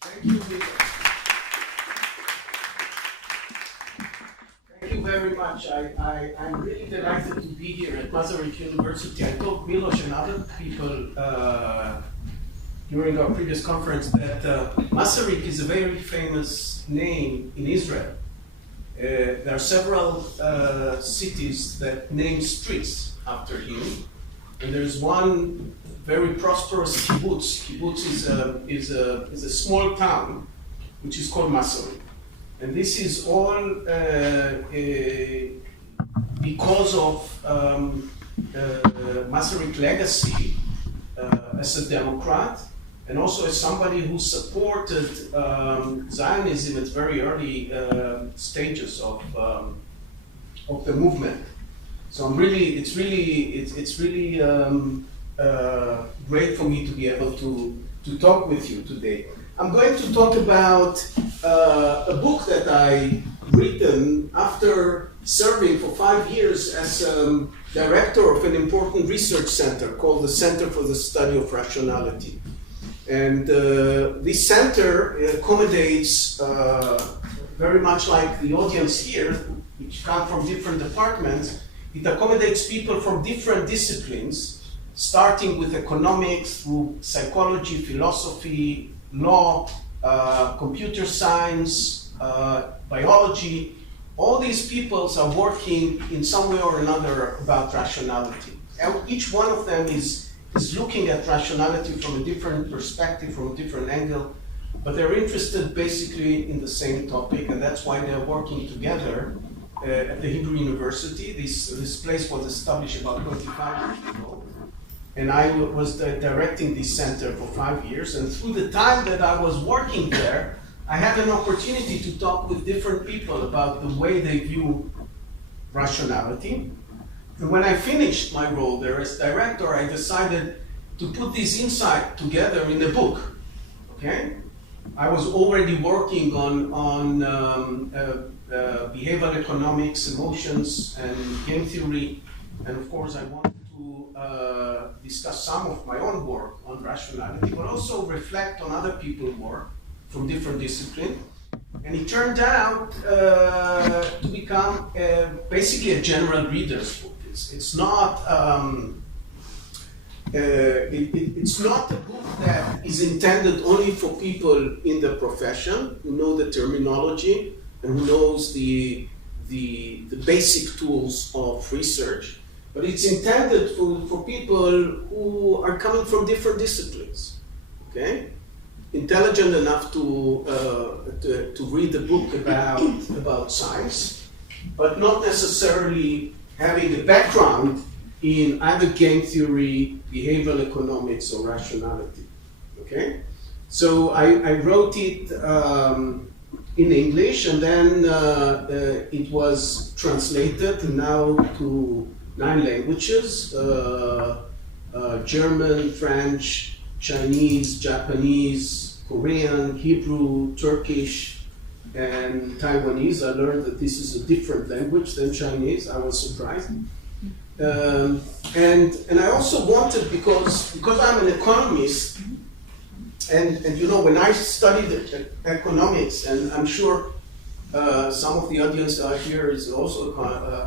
Thank you. Thank you very much. I'm really delighted to be here at Massaryk University. I told Milos and other people during our previous conference that Massaryk is a very famous name in Israel. There are several cities that name streets after him, and there's one very prosperous kibbutz. Kibbutz is a small town which is called Massaryk, and this is all because of Massaryk legacy as a Democrat, and also as somebody who supported Zionism at very early stages of the movement. So it's really great for me to be able to talk with you today. I'm going to talk about a book that I written after serving for 5 years as director of an important research center called the Center for the Study of Rationality. And this center accommodates, very much like the audience here, which come from different departments, it accommodates people from different disciplines, starting with economics, through psychology, philosophy, law, computer science, biology. All these peoples are working in some way or another about rationality. And each one of them is looking at rationality from a different perspective, from a different angle, but they're interested basically in the same topic, and that's why they're working together at the Hebrew University. This place was established about 25 years ago, and I was directing this center for 5 years, and through the time that I was working there, I had an opportunity to talk with different people about the way they view rationality. And when I finished my role there as director, I decided to put this insight together in a book. Okay, I was already working on behavioral economics, emotions, and game theory, and of course I wanted to discuss some of my own work on rationality, but also reflect on other people's work from different disciplines. And it turned out to become basically a general reader's book. It's not it's not a book that is intended only for people in the profession who know the terminology and who knows the basic tools of research, but it's intended for people who are coming from different disciplines. Okay, intelligent enough to read a book about science, but not necessarily having a background in either game theory, behavioral economics, or rationality. Okay, so I wrote it in English, and then it was translated now to 9 languages: German, French, Chinese, Japanese, Korean, Hebrew, Turkish, and Taiwanese. I learned that this is a different language than Chinese. I was surprised. And I also wanted, because I'm an economist, and you know, when I studied economics, and I'm sure some of the audience here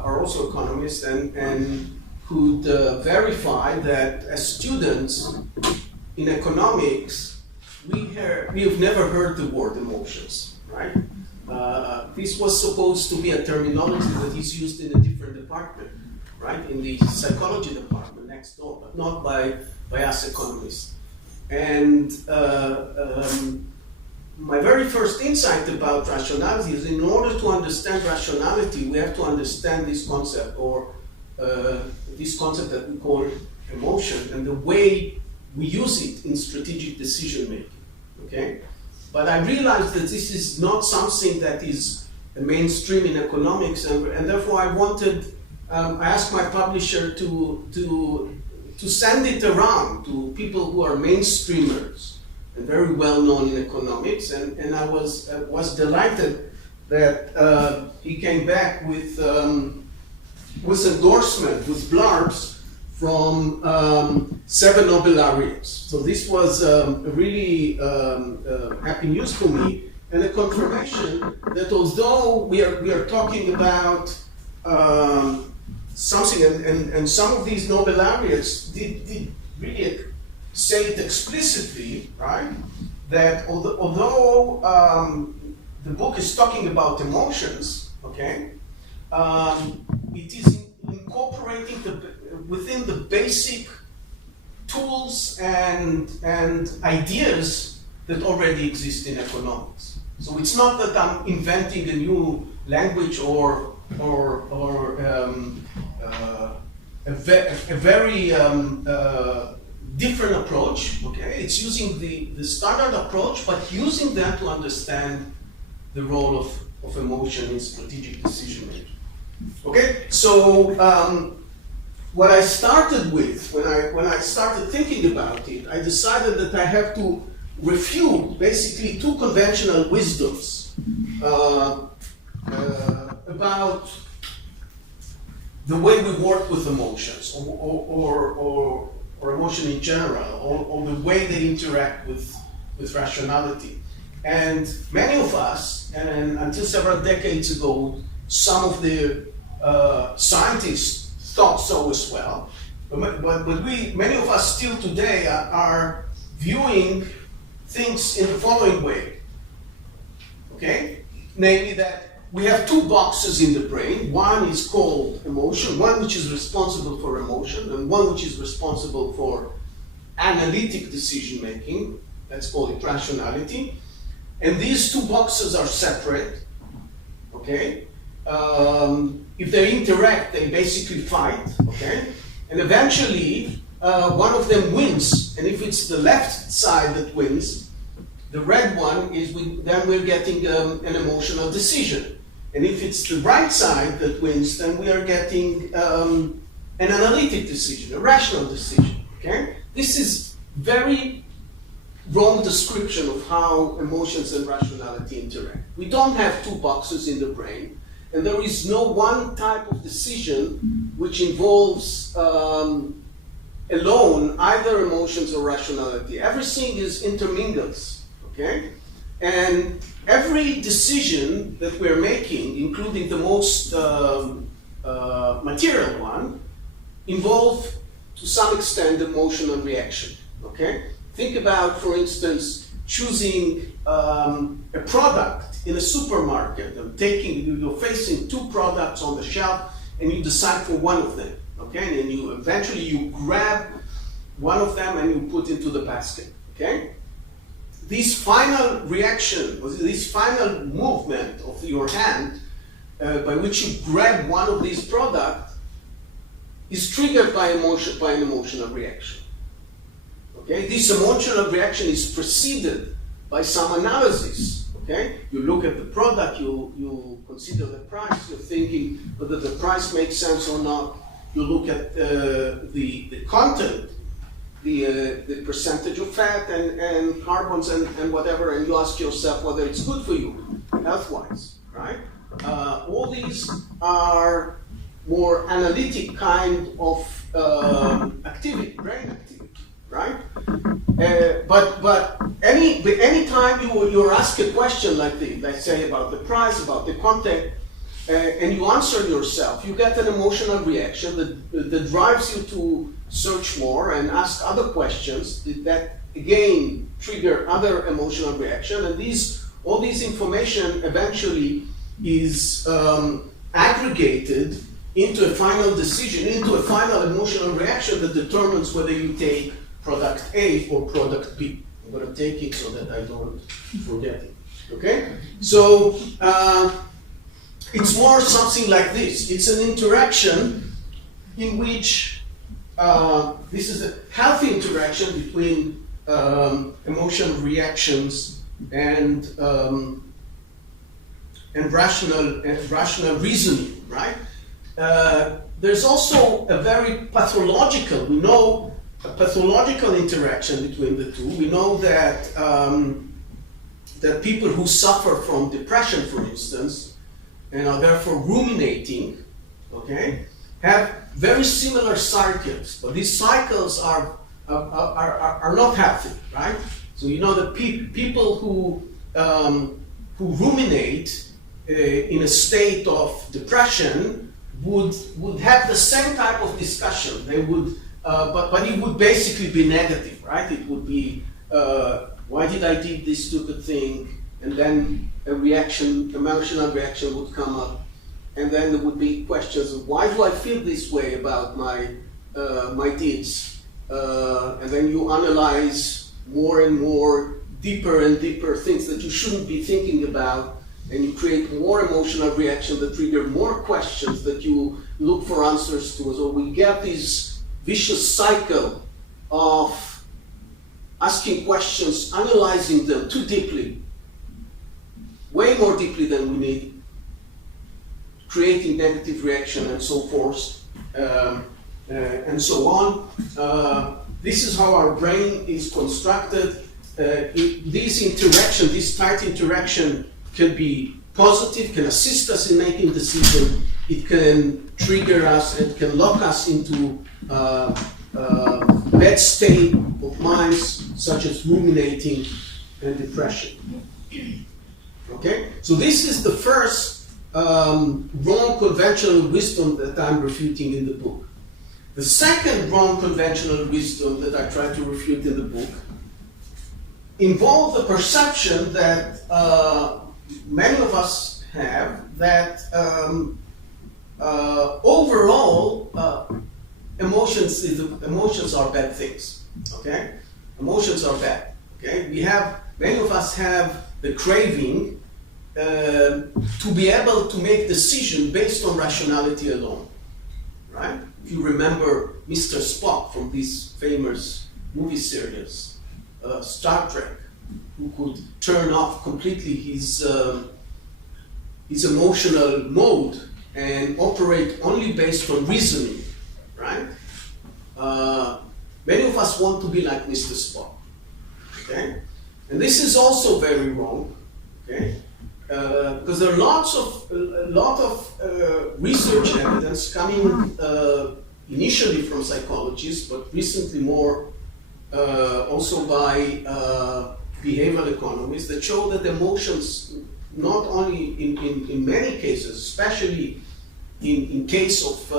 are also economists, and could verify that as students in economics, we have never heard the word emotions, right? This was supposed to be a terminology that is used in a different department, right? In the psychology department next door, but not by us economists. And my very first insight about rationality is, in order to understand rationality, we have to understand this concept, or this concept that we call emotion, and the way we use it in strategic decision making. Okay? But I realized that this is not something that is mainstream in economics, and therefore I asked my publisher to send it around to people who are mainstreamers and very well known in economics, and I was delighted that he came back with endorsement, with blurbs from 7 Nobel laureates. So this was a really happy news for me, and a confirmation that although we are talking about something, and some of these Nobel laureates did really say it explicitly, right? That although the book is talking about emotions, okay, it is incorporating within the basic tools and ideas that already exist in economics. So it's not that I'm inventing a new language or a very different approach. Okay, it's using the standard approach, but using that to understand the role of emotion in strategic decision making. Okay, so what I started with when I started thinking about it, I decided that I have to refute basically two conventional wisdoms about the way we work with emotions, or emotion in general, or the way they interact with rationality. And many of us, and until several decades ago, some of the scientists thought so as well, but many of us still today are viewing things in the following way, okay? Namely that we have two boxes in the brain. One is called emotion, one which is responsible for emotion, and one which is responsible for analytic decision making. Let's call it rationality. And these two boxes are separate, okay? If they interact, they basically fight, okay? And eventually, one of them wins. And if it's the left side that wins, the red one is, then we're getting an emotional decision. And if it's the right side that wins, then we are getting an analytic decision, a rational decision, okay? This is very wrong description of how emotions and rationality interact. We don't have two boxes in the brain, and there is no one type of decision which involves alone either emotions or rationality. Everything is intermingles, okay? And every decision that we're making, including the most material one, involve to some extent emotional reaction, okay? Think about, for instance, choosing a product in a supermarket, and you're facing two products on the shelf, and you decide for one of them, okay? And you eventually grab one of them and you put into the basket, okay? This final reaction, this final movement of your hand, by which you grab one of these products, is triggered by an emotional reaction. Okay? This emotional reaction is preceded by some analysis. Okay? You look at the product, you consider the price, you're thinking whether the price makes sense or not. You look at the content, the percentage of fat and carbons and whatever, and you ask yourself whether it's good for you, health-wise, right? All these are more analytic kind of activity, brain activity, right? But any time you're asked a question like this, let's say about the price, about the content, and you answer yourself, you get an emotional reaction that drives you to search more and ask other questions that again trigger other emotional reaction, and all these information eventually is aggregated into a final decision, into a final emotional reaction that determines whether you take product A or product B. I'm going to take it so that I don't forget it. Okay? So it's more something like this. It's an interaction in which this is a healthy interaction between emotional reactions and rational reasoning, right? There's also a very pathological, we know a pathological interaction between the two. We know that that people who suffer from depression, for instance, and are therefore ruminating, okay, have very similar cycles, but these cycles are not healthy, right? So you know that people who ruminate in a state of depression would have the same type of discussion. They would, but it would basically be negative, right? It would be, why did I do this stupid thing? And then a reaction, emotional reaction would come up. And then there would be questions of why do I feel this way about my deeds? And then you analyze more and more, deeper and deeper things that you shouldn't be thinking about, and you create more emotional reaction that trigger more questions that you look for answers to. So we get this vicious cycle of asking questions, analyzing them too deeply, way more deeply than we need, creating negative reaction and so forth, and so on. This is how our brain is constructed. This tight interaction can be positive, can assist us in making decisions. It can trigger us and can lock us into bad state of minds, such as ruminating and depression. Okay, so this is the first wrong conventional wisdom that I'm refuting in the book. The second wrong conventional wisdom that I try to refute in the book involves the perception that many of us have that overall emotions are bad things. Okay, emotions are bad. Okay, many of us have the craving to be able to make decisions based on rationality alone, right? If you remember Mr. Spock from this famous movie series, Star Trek, who could turn off completely his emotional mode and operate only based on reasoning, right? Many of us want to be like Mr. Spock, okay? And this is also very wrong, okay? Because there are a lot of research evidence coming initially from psychologists, but recently more also by behavioral economists that show that emotions, not only in many cases, especially in case of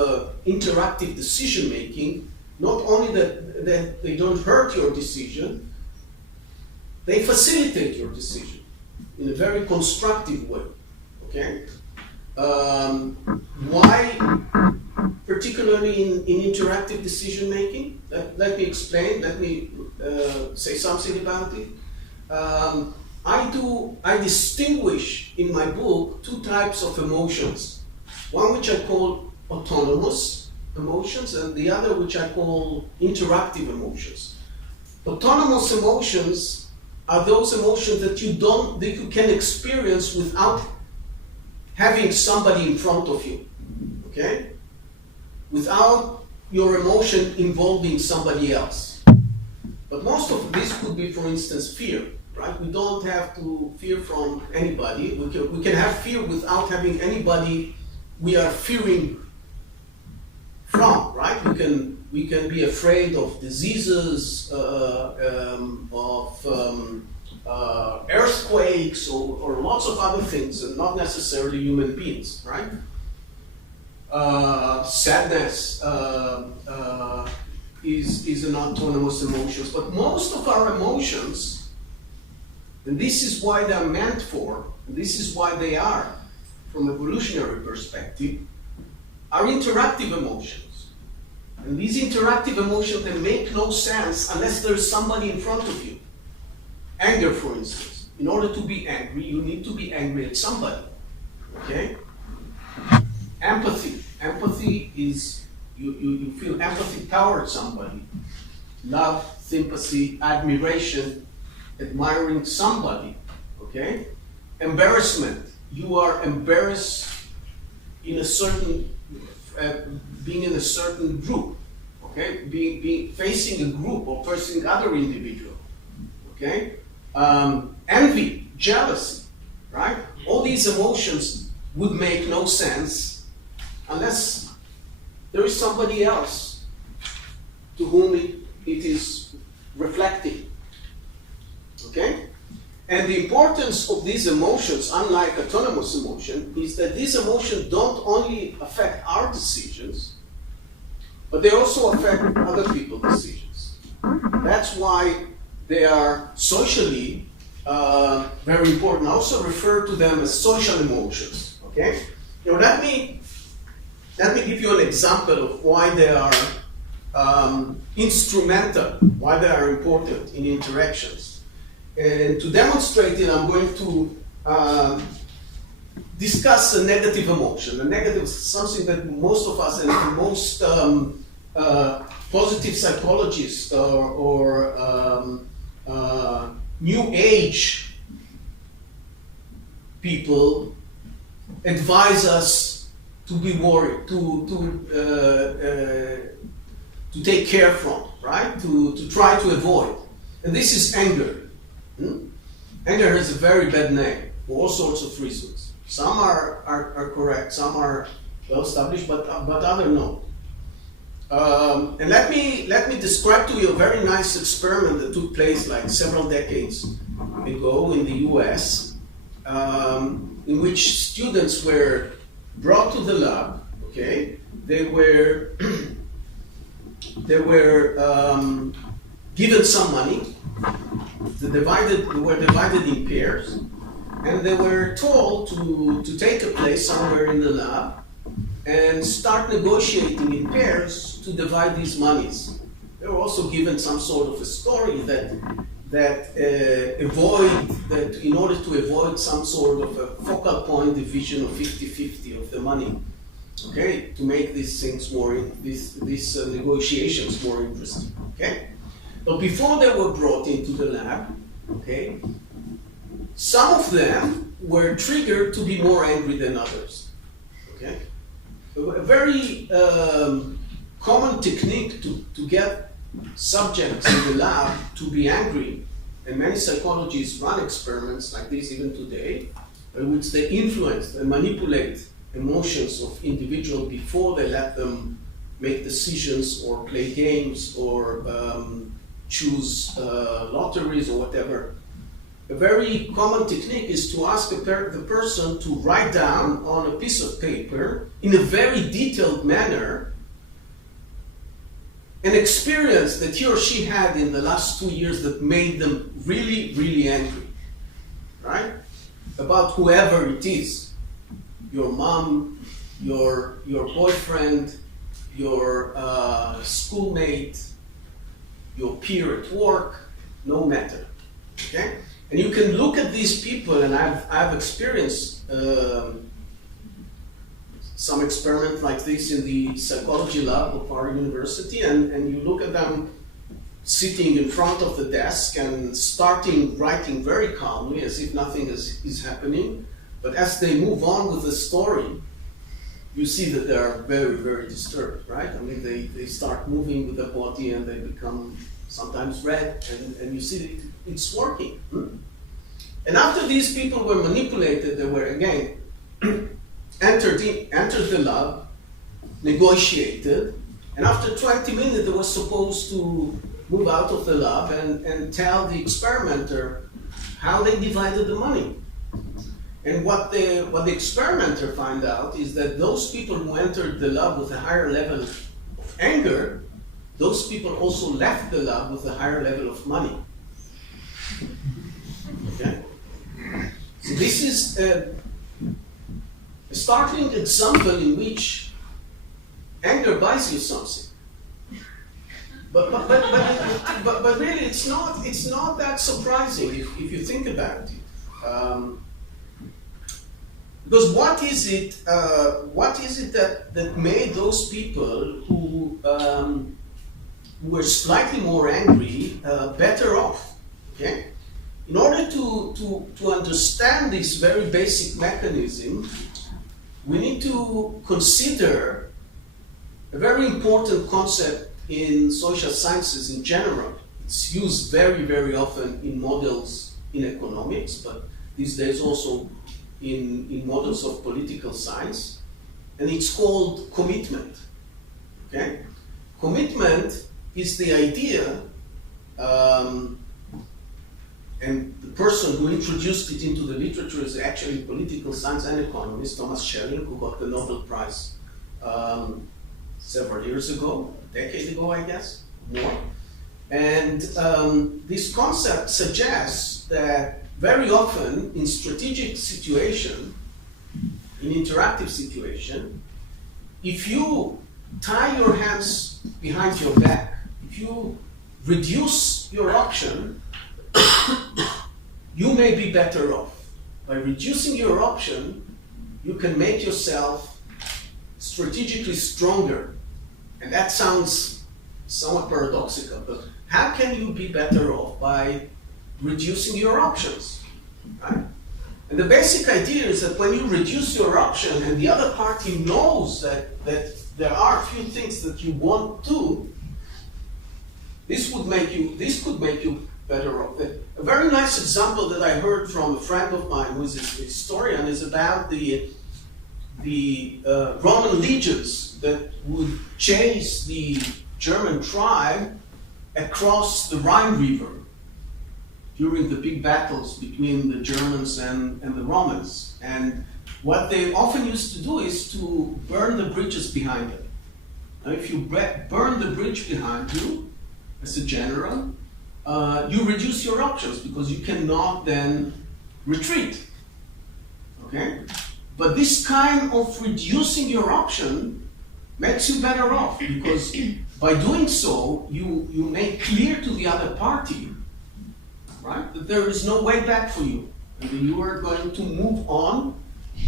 interactive decision making, not only that they don't hurt your decision, they facilitate your decision in a very constructive way, okay? Why, particularly in interactive decision making? Let me explain, let me say something about it. I distinguish in my book two types of emotions. One which I call autonomous emotions, and the other which I call interactive emotions. Autonomous emotions are those emotions that you can experience without having somebody in front of you, okay? Without your emotion involving somebody else. But most of this could be, for instance, fear, right? We don't have to fear from anybody. We can have fear without having anybody we are fearing from, right? We can be afraid of diseases, earthquakes, or lots of other things, and not necessarily human beings, right? Sadness is an autonomous emotion, but most of our emotions, and this is why they're meant for, and this is why they are, from an evolutionary perspective, are interactive emotions. And these interactive emotions, they make no sense unless there's somebody in front of you. Anger, for instance. In order to be angry, you need to be angry at somebody, okay? Empathy. Empathy is, you feel empathy towards somebody. Love, sympathy, admiration, admiring somebody, okay? Embarrassment. You are embarrassed in a certain, being in a certain group, okay? Facing a group or facing other individual, okay? Envy, jealousy, right? All these emotions would make no sense unless there is somebody else to whom it is reflecting. Okay? And the importance of these emotions, unlike autonomous emotion, is that these emotions don't only affect our decisions, but they also affect other people's decisions. That's why they are socially very important. I also refer to them as social emotions. Okay? Now let me give you an example of why they are instrumental, why they are important in interactions. And to demonstrate it, I'm going to discuss a negative emotion. A negative is something that most of us and most positive psychologists or New Age people advise us to be worried, to take care from, right? To try to avoid. And this is anger. Anger has a very bad name for all sorts of reasons. Some are correct, some are well established, but other no. And let me describe to you a very nice experiment that took place like several decades ago in the US, in which students were brought to the lab. Okay, they were given some money. They were divided in pairs, and they were told to take a place somewhere in the lab and start negotiating in pairs to divide these monies. They were also given some sort of a story that in order to avoid some sort of a focal point division of 50-50 of the money, okay, to make these things these negotiations more interesting, okay. But before they were brought into the lab, okay, some of them were triggered to be more angry than others. Okay, a very common technique to get subjects in the lab to be angry, and many psychologists run experiments like this even today, in which they influence and manipulate emotions of individuals before they let them make decisions or play games or choose lotteries or whatever. A very common technique is to ask the person to write down on a piece of paper in a very detailed manner an experience that he or she had in the last 2 years that made them really, really angry, right? About whoever it is, your mom, your boyfriend, your schoolmate, your peer at work, no matter, okay? And you can look at these people, and I've experienced some experiment like this in the psychology lab of our university, and you look at them sitting in front of the desk and starting writing very calmly as if nothing is happening, but as they move on with the story, you see that they are very, very disturbed, right? I mean, they start moving with the body and they become sometimes red, and you see that it's working. And after these people were manipulated, they were again entered the lab, negotiated, and after 20 minutes they were supposed to move out of the lab and tell the experimenter how they divided the money. And what the experimenter found out is that those people who entered the lab with a higher level of anger, those people also left the lab with a higher level of money. Okay? So this is a startling example in which anger buys you something. But really, it's not that surprising if you think about it. Because what is it that made those people who were slightly more angry better off? Okay? In order to understand this very basic mechanism, we need to consider a very important concept in social sciences in general. It's used very, very often in models in economics, but these days also in models of political science, and it's called commitment. Okay? Commitment is the idea, and the person who introduced it into the literature is actually political science and economist Thomas Schelling, who got the Nobel Prize several years ago, a decade ago, I guess, more. And this concept suggests that very often in strategic situation, in interactive situation, if you tie your hands behind your back, if you reduce your option, you may be better off. By reducing your option, you can make yourself strategically stronger. And that sounds somewhat paradoxical, but how can you be better off by reducing your options, right? And the basic idea is that when you reduce your option and the other party knows that there are a few things that you want to, this could make you better off. A very nice example that I heard from a friend of mine who is a historian is about the Roman legions that would chase the German tribe across the Rhine River during the big battles between the Germans and the Romans. And what they often used to do is to burn the bridges behind them. Now, if you burn the bridge behind you, as a general, you reduce your options because you cannot then retreat. Okay? But this kind of reducing your option makes you better off because by doing so, you make clear to the other party, right, that there is no way back for you. And you are going to move on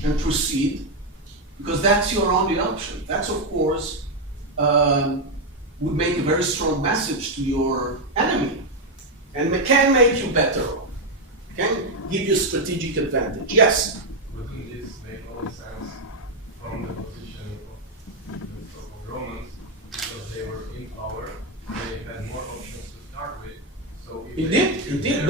and proceed because that's your only option. That's, of course, would make a very strong message to your enemy and can make you better off, can give you strategic advantage. Yes? Wouldn't this make all sense from the position of Romans, because they were in power, they had more options to start with, so if Indeed.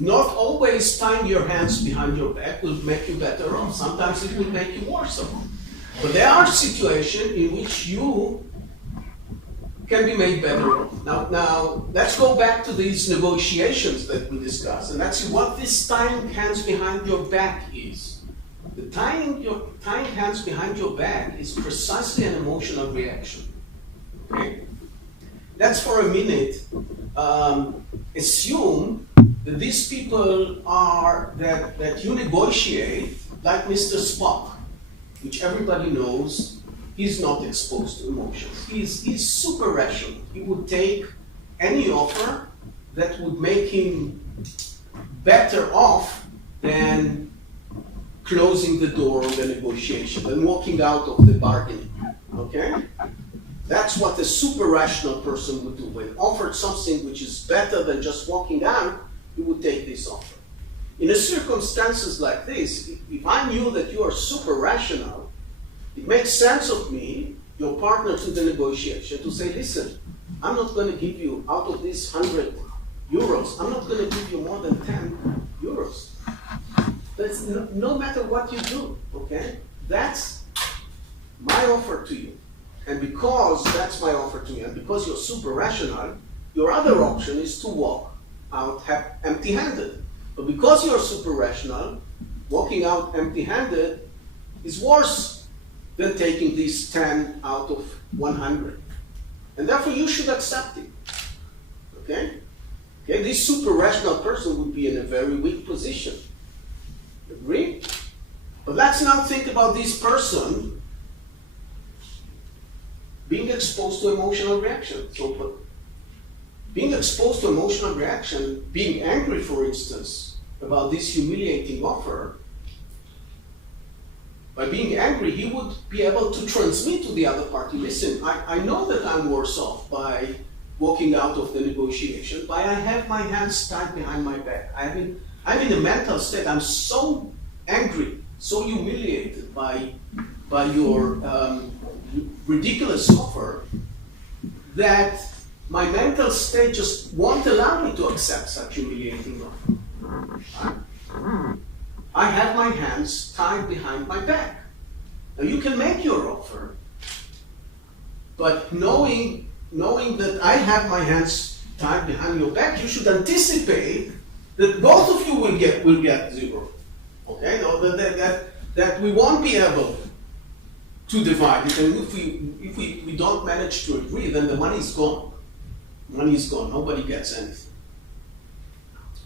Not always tying your hands behind your back will make you better off. Sometimes it will make you worse off. But there are situations in which you can be made better off. Now, let's go back to these negotiations that we discussed, and let's see what this tying hands behind your back is. The tying hands behind your back is precisely an emotional reaction. Okay? Let's for a minute assume that these people are, that you negotiate like Mr. Spock, which everybody knows he's not exposed to emotions. He's super rational. He would take any offer that would make him better off than closing the door on the negotiation and walking out of the bargaining. Okay? That's what a super rational person would do. When offered something which is better than just walking out, he would take this offer. In a circumstances like this, if I knew that you are super rational, it makes sense of me, your partner to the negotiation, to say, listen, I'm not going to give you, out of these 100 euros, I'm not going to give you more than 10 euros. That's no matter what you do, okay? That's my offer to you. And because that's my offer to you, and because you're super rational, your other option is to walk out empty-handed. But because you're super rational, walking out empty-handed is worse than taking these 10 out of 100. And therefore you should accept it. Okay? Okay, this super rational person would be in a very weak position. Agree? But let's now think about this person being exposed to emotional reaction. So, being exposed to emotional reaction, being angry, for instance, about this humiliating offer, by being angry, he would be able to transmit to the other party, listen, I know that I'm worse off by walking out of the negotiation, but I have my hands tied behind my back. I'm in a mental state, I'm so angry, so humiliated by your ridiculous offer that my mental state just won't allow me to accept such humiliating offer. Right? I have my hands tied behind my back. Now you can make your offer, But knowing that I have my hands tied behind your back, you should anticipate that both of you will get 0. Okay, no, that we won't be able to divide it, and if we don't manage to agree, then the money is gone. Money is gone. Nobody gets anything.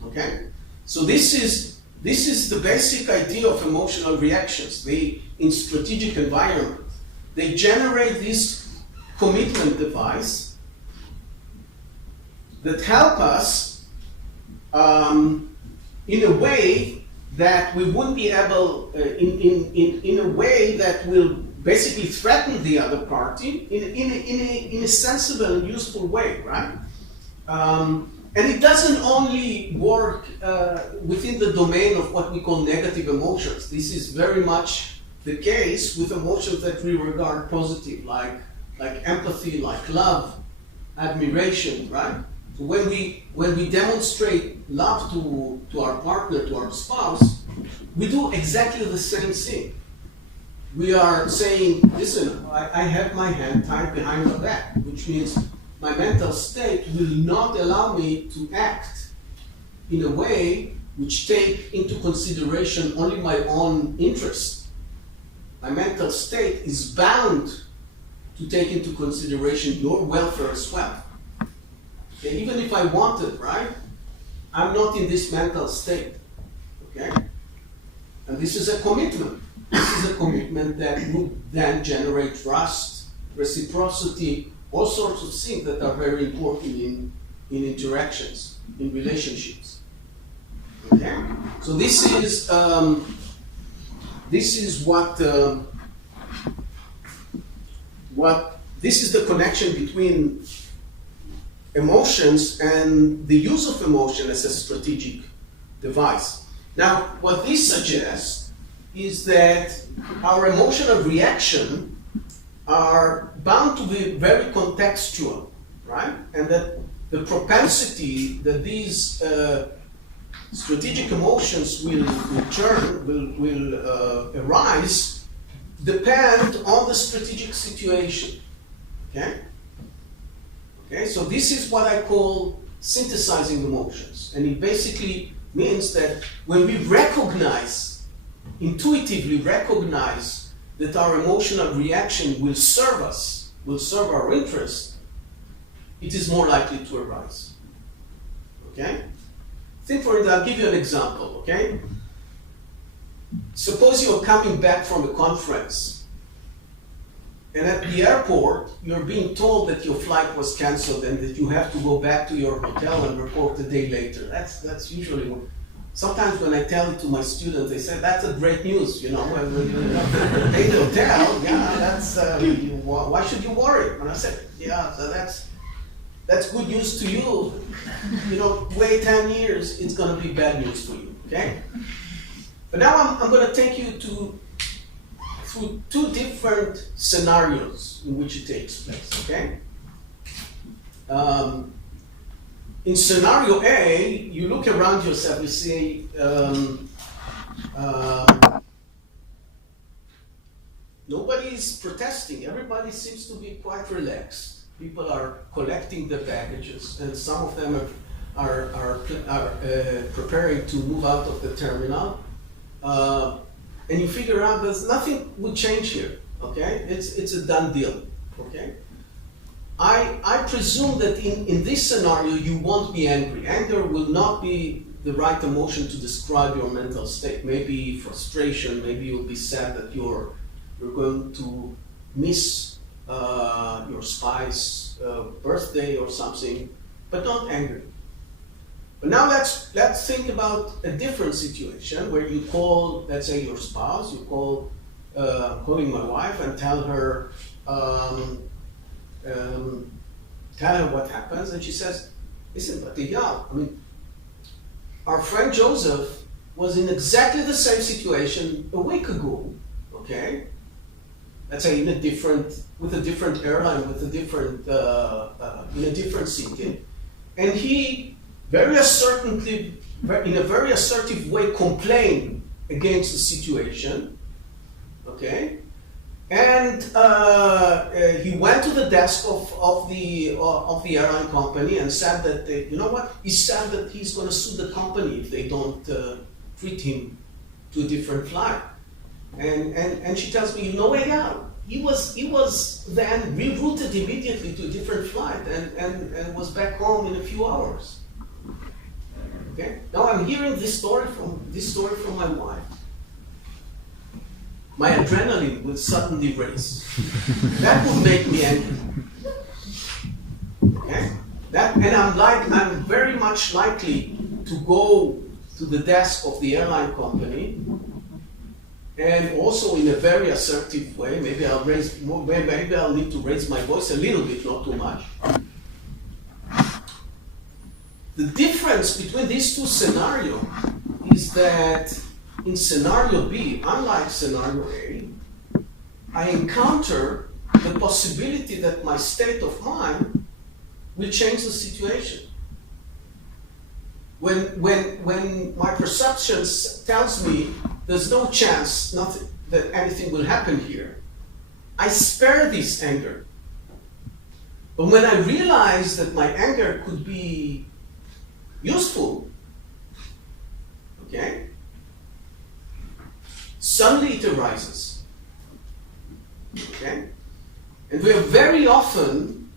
Okay, so this is the basic idea of emotional reactions. In strategic environment, they generate this commitment device that help us in a way that we wouldn't be able, in a way that will basically threaten the other party in a sensible and useful way, right? And it doesn't only work within the domain of what we call negative emotions. This is very much the case with emotions that we regard positive, like empathy, like love, admiration, right? So when we demonstrate love to our partner, to our spouse, we do exactly the same thing. We are saying, listen, I have my hand tied behind my back, which means my mental state will not allow me to act in a way which take into consideration only my own interest. My mental state is bound to take into consideration your welfare as well. Okay? Even if I want it, right? I'm not in this mental state. Okay? And this is a commitment. This is a commitment that would then generate trust, reciprocity, all sorts of things that are very important in interactions, in relationships. Okay? So this is what this is the connection between emotions and the use of emotion as a strategic device. Now, what this suggests is that our emotional reaction are bound to be very contextual, right? And that the propensity that these strategic emotions will arise depend on the strategic situation. Okay? Okay, so this is what I call synthesizing emotions. And it basically means that when we intuitively recognize that our emotional reaction will serve us, will serve our interest, it is more likely to arise. Okay? Think for it, I'll give you an example, okay? Suppose you're coming back from a conference, and at the airport, you're being told that your flight was canceled and that you have to go back to your hotel and report a day later. That's usually what. Sometimes when I tell it to my students, they say, that's a great news, you know. When you pay the hotel, yeah, that's, why should you worry? And I said, yeah, so that's good news to you. You know, wait 10 years, it's going to be bad news for you, okay? But now I'm going to take you through two different scenarios in which it takes place, okay? In scenario A, you look around yourself, you see nobody is protesting. Everybody seems to be quite relaxed. People are collecting their baggages, and some of them are preparing to move out of the terminal. And you figure out that nothing would change here. Okay, it's a done deal. Okay. I presume that in this scenario you won't be angry. Anger will not be the right emotion to describe your mental state. Maybe frustration, maybe you'll be sad that you're going to miss your spouse's birthday or something, but not angry. But now let's think about a different situation where you call, let's say, your spouse, you call, calling my wife and tell her what happens, and she says, listen, but Eyal, I mean, our friend Joseph was in exactly the same situation a week ago, okay? Let's say with a different airline, with a different, in a different city, and he very assertively, in a very assertive way, complained against the situation, okay? And he went to the desk of the airline company and said that you know what? He said that he's going to sue the company if they don't treat him to a different flight. And she tells me, no way out. He was then rerouted immediately to a different flight and was back home in a few hours. Okay. Now I'm hearing this story from my wife. My adrenaline would suddenly raise. That would make me angry. Okay? And I'm very much likely to go to the desk of the airline company, and also in a very assertive way. Maybe I'll need to raise my voice a little bit, not too much. The difference between these two scenarios is that in scenario B, unlike scenario A, I encounter the possibility that my state of mind will change the situation. When my perception tells me there's no chance that anything will happen here, I spare this anger. But when I realize that my anger could be useful, okay, suddenly it arises. Okay? And we are very often,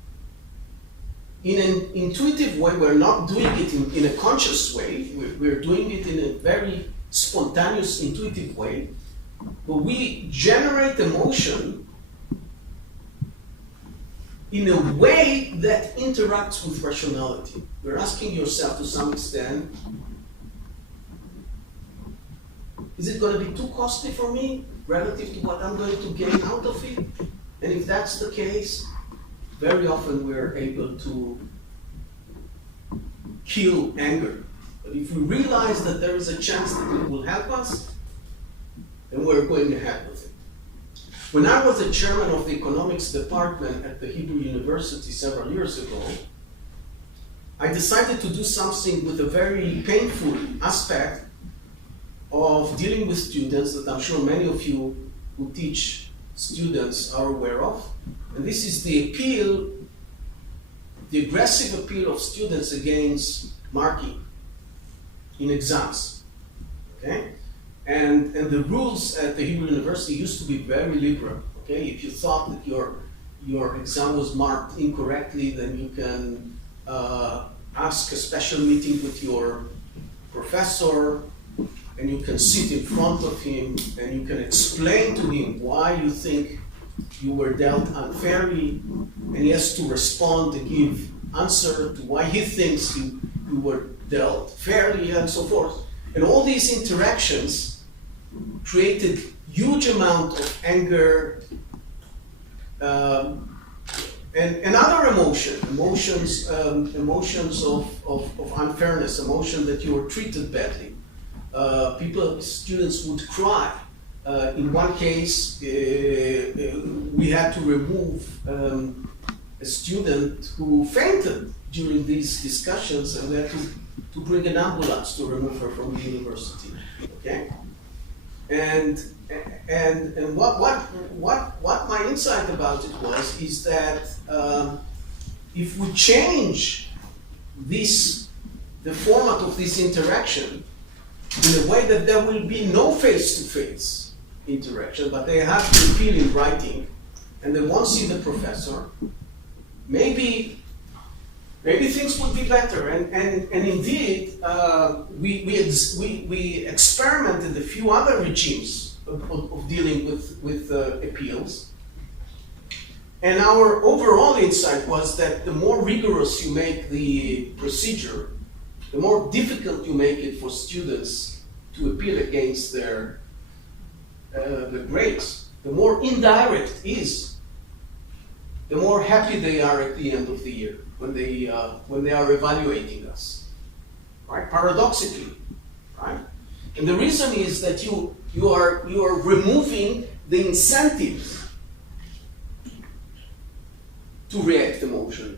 in an intuitive way, we're not doing it in a conscious way, we're doing it in a very spontaneous, intuitive way, but we generate emotion in a way that interacts with rationality. You're asking yourself to some extent, is it going to be too costly for me relative to what I'm going to gain out of it? And if that's the case, very often we're able to kill anger. But if we realize that there is a chance that it will help us, then we're going ahead with it. When I was the chairman of the economics department at the Hebrew University several years ago, I decided to do something with a very painful aspect of dealing with students that I'm sure many of you who teach students are aware of. And this is the aggressive appeal of students against marking in exams. Okay? And the rules at the Hebrew University used to be very liberal. Okay? If you thought that your exam was marked incorrectly, then you can ask a special meeting with your professor, and you can sit in front of him and you can explain to him why you think you were dealt unfairly, and he has to respond and give answer to why he thinks you were dealt fairly, and so forth. And all these interactions created huge amount of anger and other emotions of unfairness, emotion that you were treated badly. Students would cry. In one case, we had to remove a student who fainted during these discussions, and we had to bring an ambulance to remove her from the university. Okay, and what my insight about it is that if we change the format of this interaction in a way that there will be no face-to-face interaction, but they have to appeal in writing, and they won't see the professor, maybe things would be better. And indeed, we experimented a few other regimes of dealing with appeals. And our overall insight was that the more rigorous you make the procedure, the more difficult you make it for students to appeal against their the grades, the more indirect is, the more happy they are at the end of the year when they are evaluating us, right? Paradoxically, right? And the reason is that you are removing the incentives to react emotionally,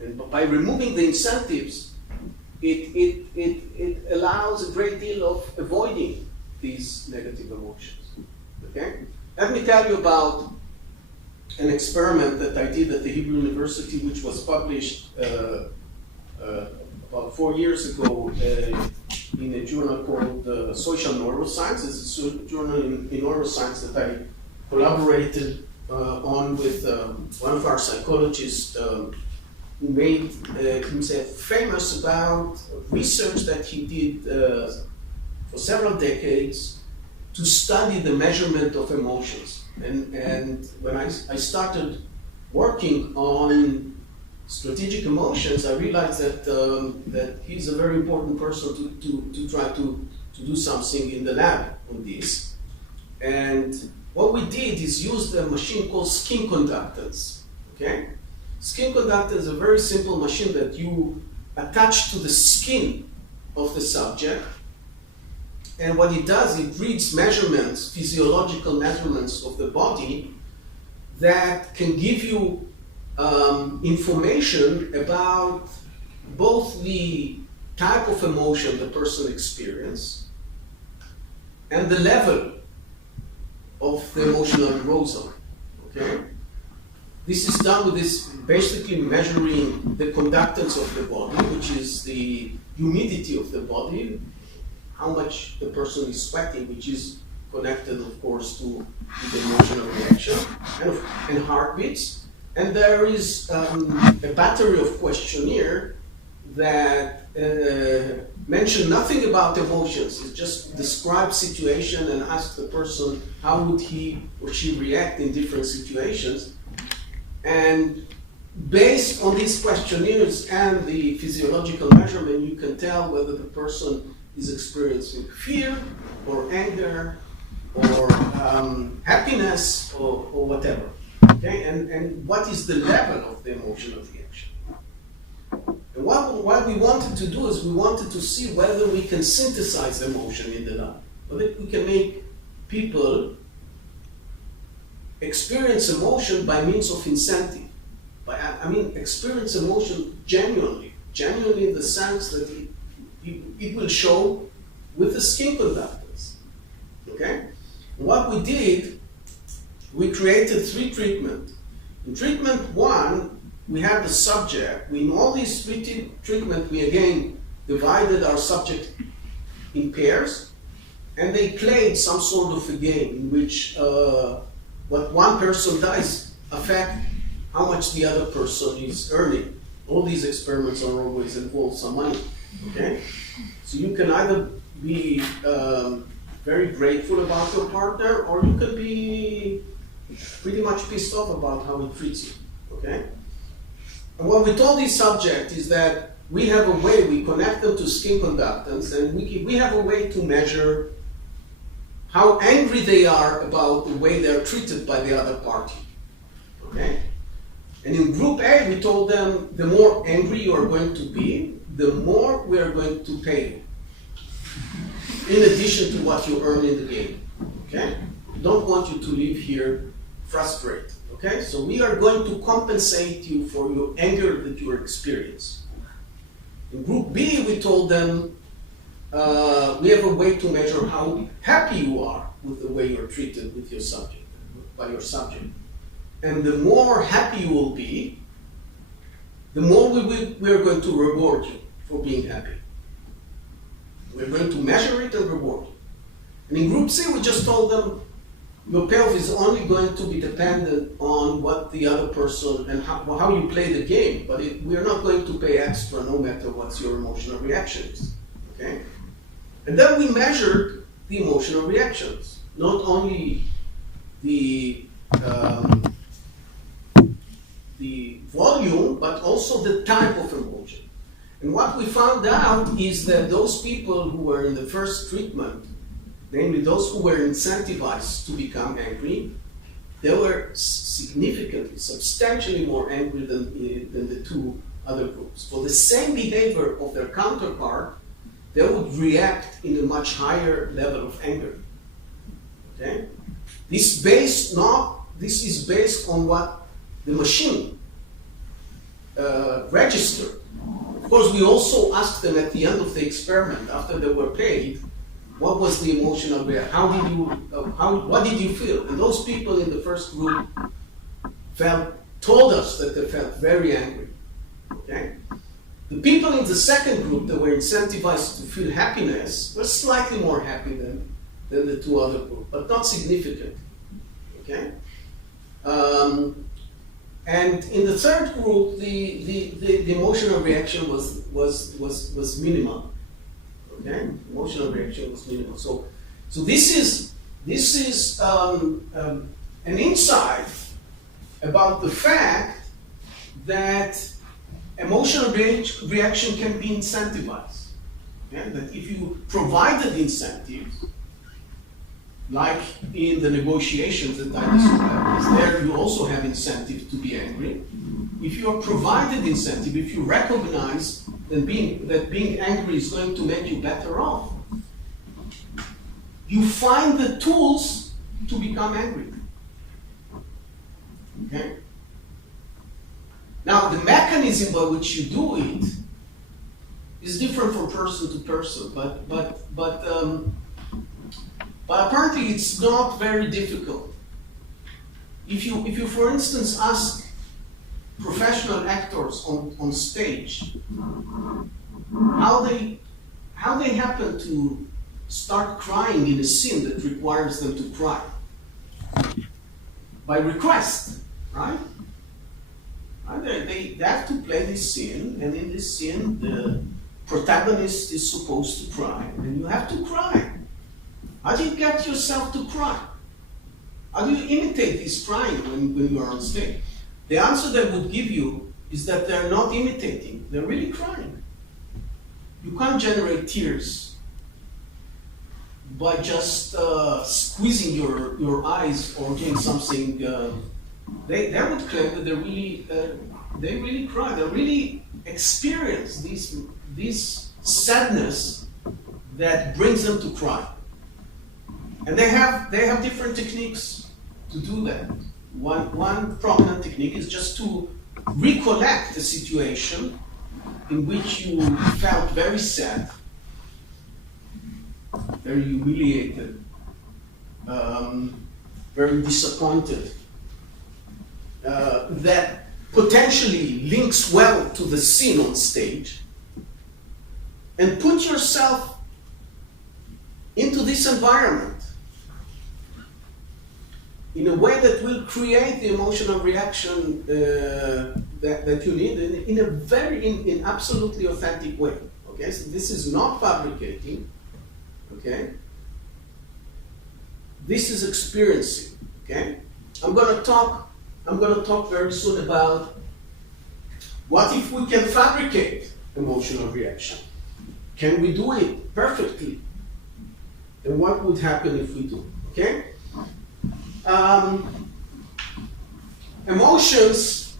and by removing the incentives, it allows a great deal of avoiding these negative emotions. Okay? Let me tell you about an experiment that I did at the Hebrew University, which was published about 4 years ago in a journal called Social Neuroscience. It's a journal in neuroscience that I collaborated on with one of our psychologists who made himself famous about research that he did for several decades to study the measurement of emotions. And when I started working on strategic emotions, I realized that he's a very important person to try to do something in the lab on this. And what we did is use a machine called skin conductance. Okay? Skin conductance is a very simple machine that you attach to the skin of the subject. And what it does, it reads measurements, physiological measurements of the body that can give you information about both the type of emotion the person experiences and the level of the emotional arousal. Okay? This is done with this basically measuring the conductance of the body, which is the humidity of the body, how much the person is sweating, which is connected, of course, to the emotional reaction and heartbeats. And there is a battery of questionnaire that mention nothing about emotions. It just describes situation and asks the person how would he or she react in different situations. And based on these questionnaires and the physiological measurement, you can tell whether the person is experiencing fear or anger or happiness or whatever. Okay? And what is the level of the emotional reaction? And what we wanted to do is we wanted to see whether we can synthesize emotion in the lab, whether we can make people experience emotion by means of incentive. I mean, experience emotion genuinely in the sense that it will show with the skin conductance. Okay? What we did, we created 3 treatments. In treatment 1, we had the subject. In all these 3 treatments, we again divided our subject in pairs, and they played some sort of a game in which what one person does affect how much the other person is earning. All these experiments are always involve some money. Okay? So you can either be very grateful about your partner, or you can be pretty much pissed off about how he treats you. Okay? And what we told this subject is that we have a way, we connect them to skin conductance, and we have a way to measure how angry they are about the way they're treated by the other party. Okay? And in group A, we told them the more angry you are going to be, the more we are going to pay you, in addition to what you earn in the game. Okay? We don't want you to leave here frustrated. Okay? So we are going to compensate you for your anger that you experience. In group B, we told them we have a way to measure how happy you are with the way you're treated with your subject, by your subject. And the more happy you will be, the more we are going to reward you for being happy. We're going to measure it and reward you. And in group C, we just told them your payoff is only going to be dependent on what the other person and how you play the game, but we are not going to pay extra no matter what your emotional reaction is. Okay? And then we measured the emotional reactions, not only the volume, but also the type of emotion. And what we found out is that those people who were in the first treatment, namely those who were incentivized to become angry, they were significantly, substantially more angry than the 2 other groups. For the same behavior of their counterpart, they would react in a much higher level of anger. Okay? This is based on what the machine registered. Of course, we also asked them at the end of the experiment, after they were paid, what was the emotional reaction? What did you feel? And those people in the first group told us that they felt very angry. Okay? The people in the second group that were incentivized to feel happiness were slightly more happy than the two other groups, but not significant. Okay? And in the third group, the emotional reaction was minimal. Okay? Emotional reaction was minimal. So this is an insight about the fact that emotional reaction can be incentivized. Okay? That if you provided incentives, like in the negotiations that I described, there you also have incentive to be angry. If you are provided incentive, if you recognize that being angry is going to make you better off, you find the tools to become angry. Okay? Now, the mechanism by which you do it is different from person to person, but apparently it's not very difficult. If you for instance, ask professional actors on stage how they happen to start crying in a scene that requires them to cry. By request, right? They have to play this scene, and in this scene, the protagonist is supposed to cry, and you have to cry. How do you get yourself to cry? How do you imitate this crying when you are on stage? The answer they would give you is that they're not imitating, they're really crying. You can't generate tears by just squeezing your eyes or doing something. They would claim that they really cry. They really experience this sadness that brings them to cry. And they have different techniques to do that. One prominent technique is just to recollect a situation in which you felt very sad, very humiliated, very disappointed, that potentially links well to the scene on stage, and put yourself into this environment in a way that will create the emotional reaction that you need in absolutely authentic way. Okay, so this is not fabricating. Okay, this is experiencing. Okay, I'm going to talk very soon about what if we can fabricate emotional reaction. Can we do it perfectly? And what would happen if we do? Okay. Emotions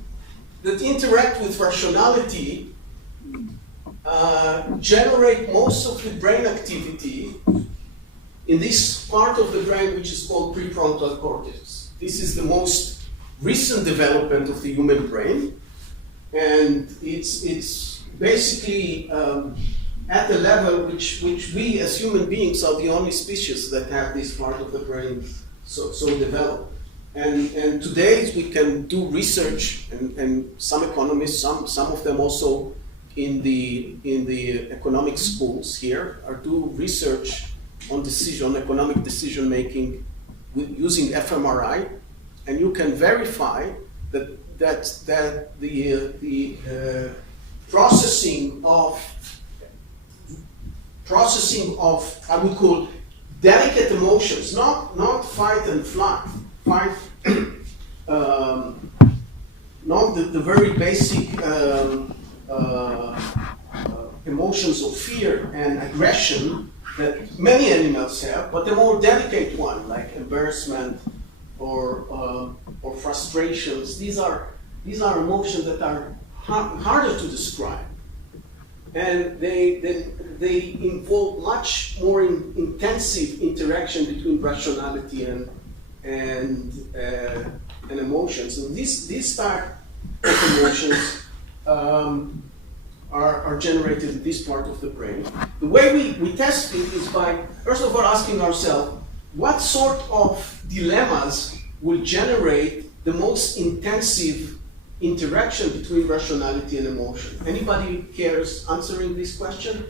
that interact with rationality generate most of the brain activity in this part of the brain which is called prefrontal cortex. This is the most recent development of the human brain, and it's basically at the level which we as human beings are the only species that have this part of the brain so developed. And today we can do research, and some economists, some of them also in the economic schools here, are do research on economic decision making using fMRI, and you can verify that the processing of I would call delicate emotions, not fight and flight, not the very basic emotions of fear and aggression that many animals have, but the more delicate one, like embarrassment or frustrations. These are emotions that are harder to describe, and they involve much more intensive interaction between rationality and emotions. And these type of emotions are generated in this part of the brain. The way we test it is by, first of all, asking ourselves, what sort of dilemmas will generate the most intensive interaction between rationality and emotion? Anybody cares answering this question?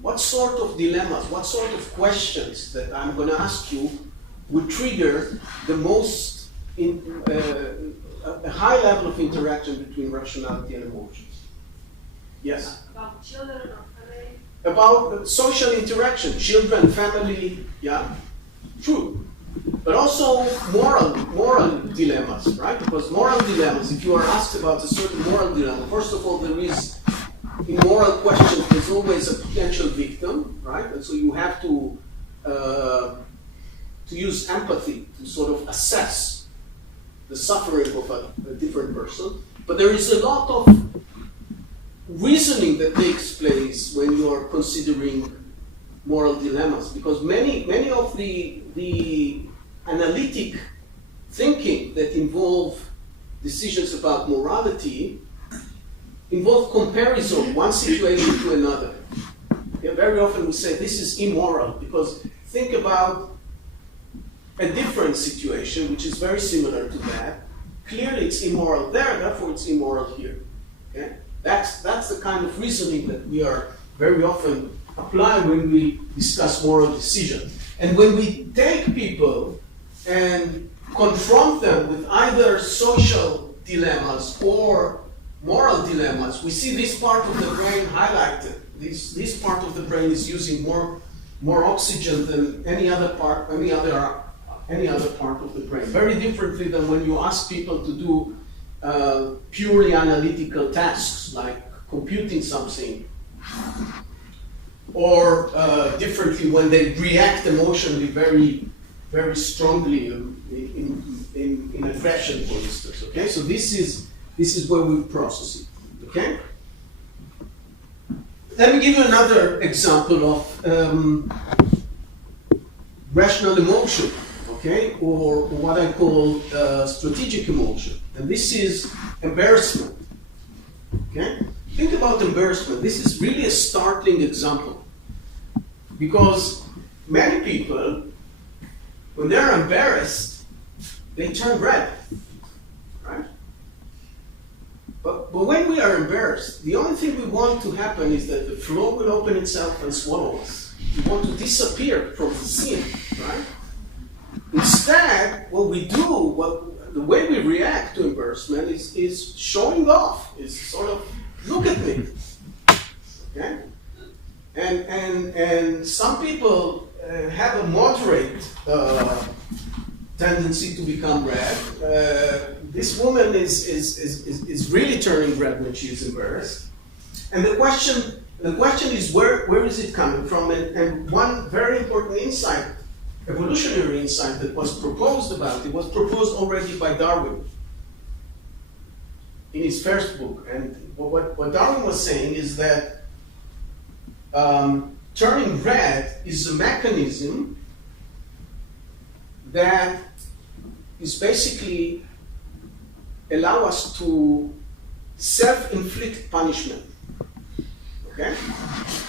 What sort of dilemmas, what sort of questions that I'm going to ask you would trigger the most, a high level of interaction between rationality and emotions? Yes? About children or family? About social interaction, children, family, yeah, true. But also moral dilemmas, right? Because moral dilemmas, if you are asked about a certain moral dilemma, first of all, there is, in moral questions, there's always a potential victim, right? And so you have to use empathy to sort of assess the suffering of a different person. But there is a lot of reasoning that takes place when you are considering moral dilemmas, because many of the analytic thinking that involve decisions about morality involve comparison, one situation to another. Yeah, very often we say this is immoral, because think about a different situation which is very similar to that. Clearly it's immoral there, therefore it's immoral here. Okay? That's the kind of reasoning that we are very often apply when we discuss moral decisions. And when we take people and confront them with either social dilemmas or moral dilemmas, we see this part of the brain highlighted. This part of the brain is using more oxygen than any other part of the brain. Very differently than when you ask people to do purely analytical tasks like computing something, or differently when they react emotionally very, very strongly in aggression, for instance. Okay, so this is where we process it. Okay. Let me give you another example of rational emotion. Okay, or what I call strategic emotion, and this is embarrassment. Okay, think about embarrassment. This is really a startling example, because many people, when they're embarrassed, they turn red, right? But when we are embarrassed, the only thing we want to happen is that the floor will open itself and swallow us. We want to disappear from the scene, right? Instead, what we do, the way we react to embarrassment is showing off, is sort of, look at me, okay? And some people have a moderate tendency to become red. This woman is really turning red when she is embarrassed. And the question is, where is it coming from? And one very important insight, evolutionary insight that was proposed about it, was proposed already by Darwin in his first book. And what Darwin was saying is that turning red is a mechanism that is basically allow us to self-inflict punishment. Okay?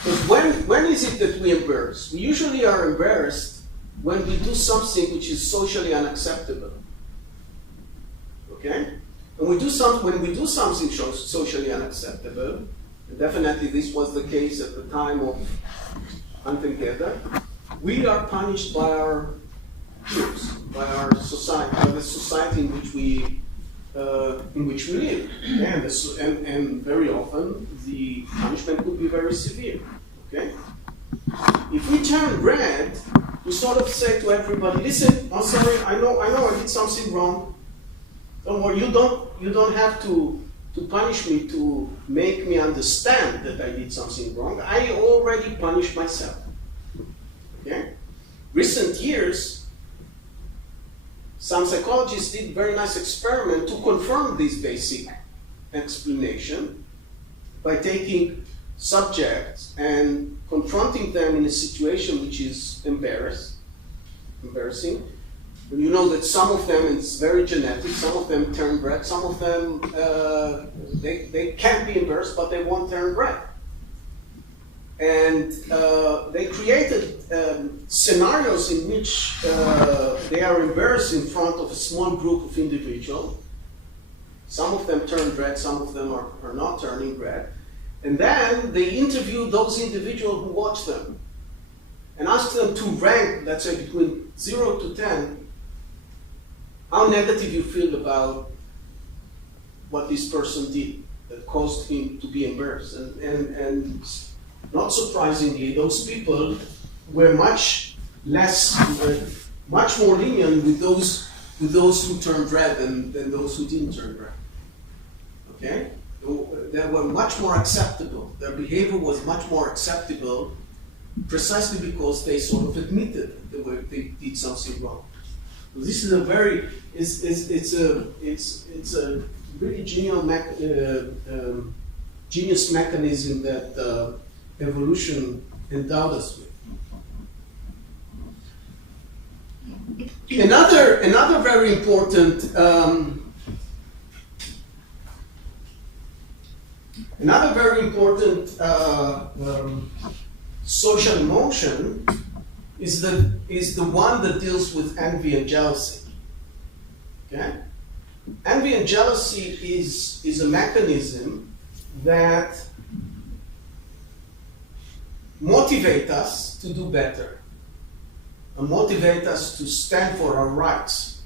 Because when is it that we embarrass? We usually are embarrassed when we do something which is socially unacceptable. Okay? And when we do something socially unacceptable, and definitely this was the case at the time of Hunter-Gatherer, we are punished by our peers, by our society, by the society in which we live. And very often the punishment could be very severe. Okay? If we turn red, we sort of say to everybody, listen, I'm sorry, I know I did something wrong. Don't worry, you don't have to punish me to make me understand that I did something wrong. I already punished myself. Okay? Recent years, some psychologists did a very nice experiment to confirm this basic explanation by taking subjects and confronting them in a situation which is embarrassing. And you know that some of them, it's very genetic, some of them turn red, some of them, they can't be embarrassed, but they won't turn red. And they created scenarios in which they are embarrassed in front of a small group of individuals. Some of them turn red, some of them are not turning red. And then they interview those individuals who watch them and ask them to rank, let's say, between 0 to 10, how negative you feel about what this person did that caused him to be embarrassed. And not surprisingly, those people were much more lenient with those who turned red than those who didn't turn red. Okay? They were much more acceptable. Their behavior was much more acceptable precisely because they sort of admitted that they did something wrong. So this is a very, it's a really genius mechanism that evolution endowed us with. Another very important social emotion is the one that deals with envy and jealousy. Okay? Envy and jealousy is a mechanism that motivate us to do better, and motivate us to stand for our rights,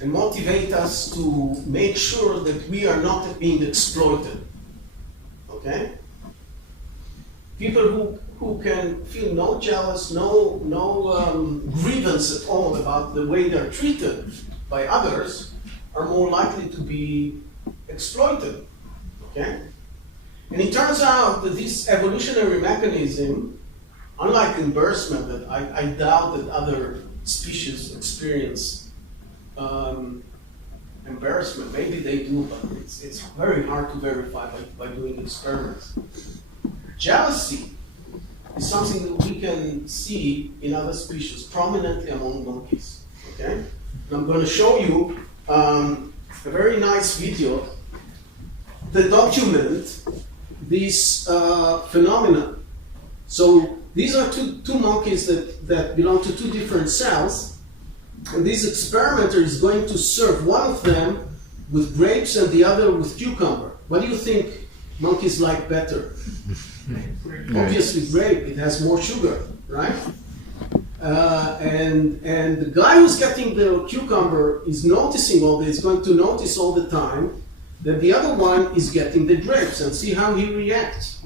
and motivate us to make sure that we are not being exploited. Okay? People who can feel no jealous, no grievance at all about the way they're treated by others are more likely to be exploited. Okay? And it turns out that this evolutionary mechanism, unlike embarrassment, that I doubt that other species experience embarrassment. Maybe they do, but it's very hard to verify by doing experiments. Jealousy is something that we can see in other species, prominently among monkeys. Okay? And I'm going to show you a very nice video that documents this phenomenon. So these are two monkeys that belong to two different cells, and this experimenter is going to serve one of them with grapes and the other with cucumber. What do you think monkeys like better? Obviously grape, it has more sugar, right? And the guy who's getting the cucumber is noticing all this, going to notice all the time that the other one is getting the grapes, and see how he reacts.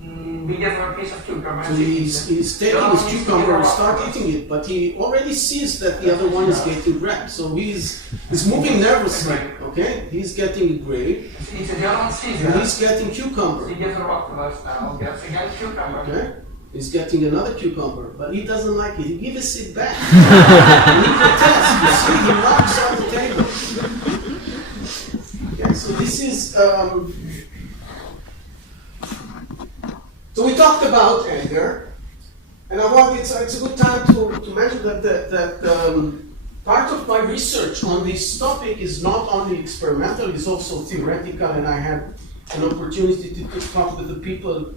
He gets one piece of cucumber. So he's taking his cucumber and start eating it, but he already sees that the other one is getting grapes. So he's moving nervously, okay? He's getting a grape, and he's getting cucumber. He gets a octopus now, gets again cucumber. Okay? He's getting another cucumber, but he doesn't like it. He gives it back. And he protests. You see, he knocks on the table. Okay, so this is... So we talked about anger, and I want it's a good time to mention that part of my research on this topic is not only experimental, it's also theoretical, and I had an opportunity to talk with the people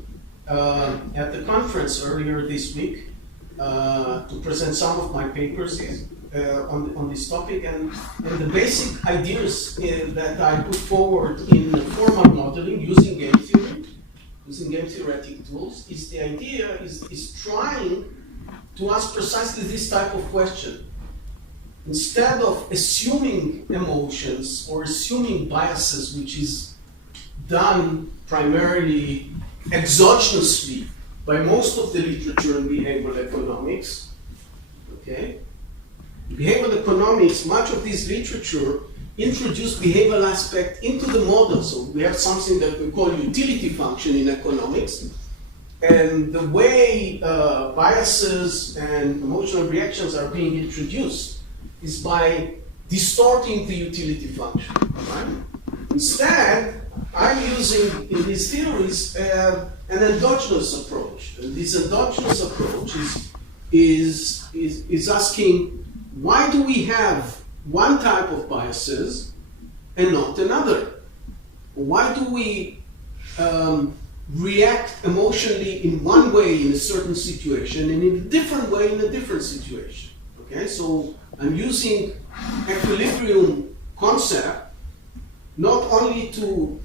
at the conference earlier this week to present some of my papers on this topic, and the basic ideas that I put forward in formal modeling using game theory, using game theoretic tools, is the idea is trying to ask precisely this type of question. Instead of assuming emotions or assuming biases, which is done primarily exogenously by most of the literature in behavioral economics, okay? Behavioral economics, much of this literature introduce behavioral aspect into the model. So we have something that we call utility function in economics. And the way biases and emotional reactions are being introduced is by distorting the utility function. Right? Instead, I'm using in these theories an endogenous approach. And this endogenous approach is asking, why do we have one type of biases and not another? Why do we react emotionally in one way in a certain situation and in a different way in a different situation. Okay, so I'm using equilibrium concept not only to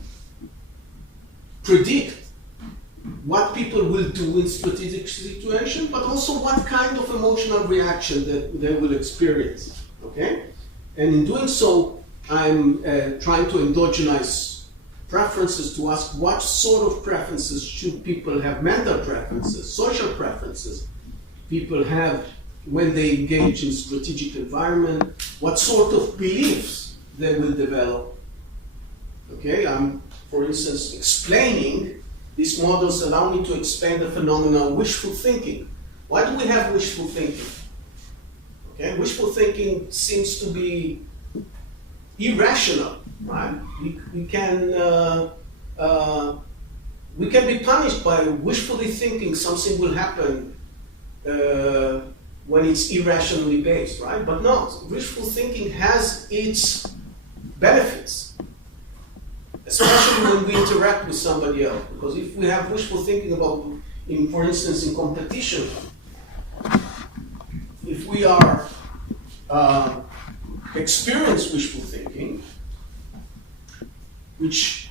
predict what people will do in strategic situation, but also what kind of emotional reaction that they will experience. Okay, and in doing so, I'm trying to endogenize preferences to ask what sort of preferences should people have, mental preferences, social preferences people have when they engage in strategic environment, what sort of beliefs they will develop. Okay, I'm, for instance, explaining, these models allow me to explain the phenomenon of wishful thinking. Why do we have wishful thinking? Okay, wishful thinking seems to be irrational, right? We can be punished by wishfully thinking something will happen when it's irrationally based, right? But no, wishful thinking has its benefits, especially when we interact with somebody else. Because if we have wishful thinking about, for instance, in competition, if we are experience wishful thinking, which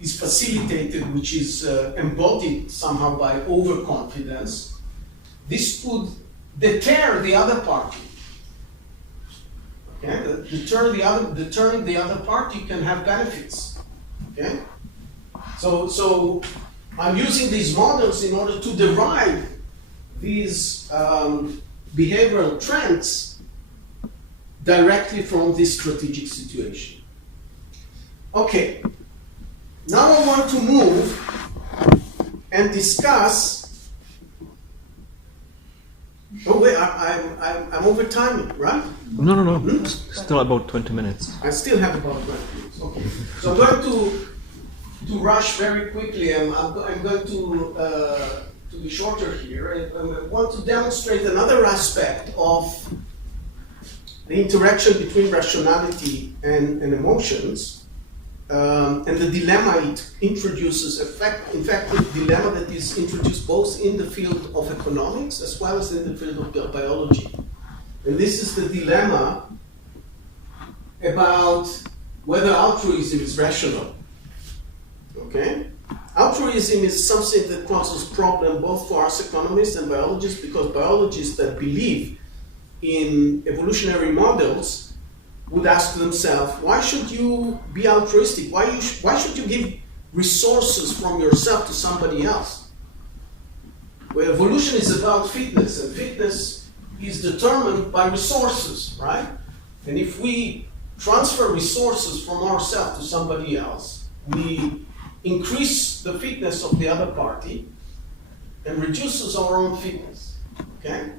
is facilitated, which is embodied somehow by overconfidence, this could deter the other party. Okay, deterring the other party can have benefits. Okay, so I'm using these models in order to derive these behavioral trends directly from this strategic situation. Okay, now I want to move and discuss. Oh wait, I'm over timing, right? No. Still about 20 minutes. I still have about 20 minutes. Okay, so I'm going to rush very quickly. I'm going to be shorter here. I want to demonstrate another aspect of the interaction between rationality and emotions, and the dilemma it introduces. In fact, the dilemma that is introduced both in the field of economics as well as in the field of biology. And this is the dilemma about whether altruism is rational. Okay? Altruism is something that causes problem both for us economists and biologists, because biologists that believe in evolutionary models would ask themselves, why should you be altruistic? Why should you give resources from yourself to somebody else? Well, evolution is about fitness, and fitness is determined by resources, right? And if we transfer resources from ourselves to somebody else, we increase the fitness of the other party and reduces our own fitness, okay?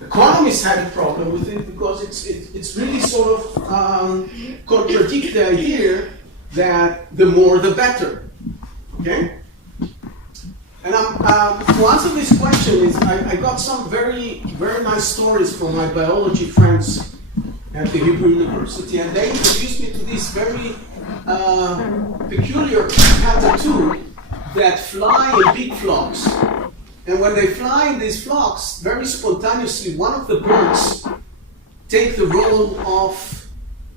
Economists had a problem with it because it's really sort of contradict the idea that the more the better, okay? And to answer this question, I got some very, very nice stories from my biology friends at the Hebrew University, and they introduced me to this very peculiar cockatoo that fly in big flocks. And when they fly in these flocks, very spontaneously, one of the birds take the role of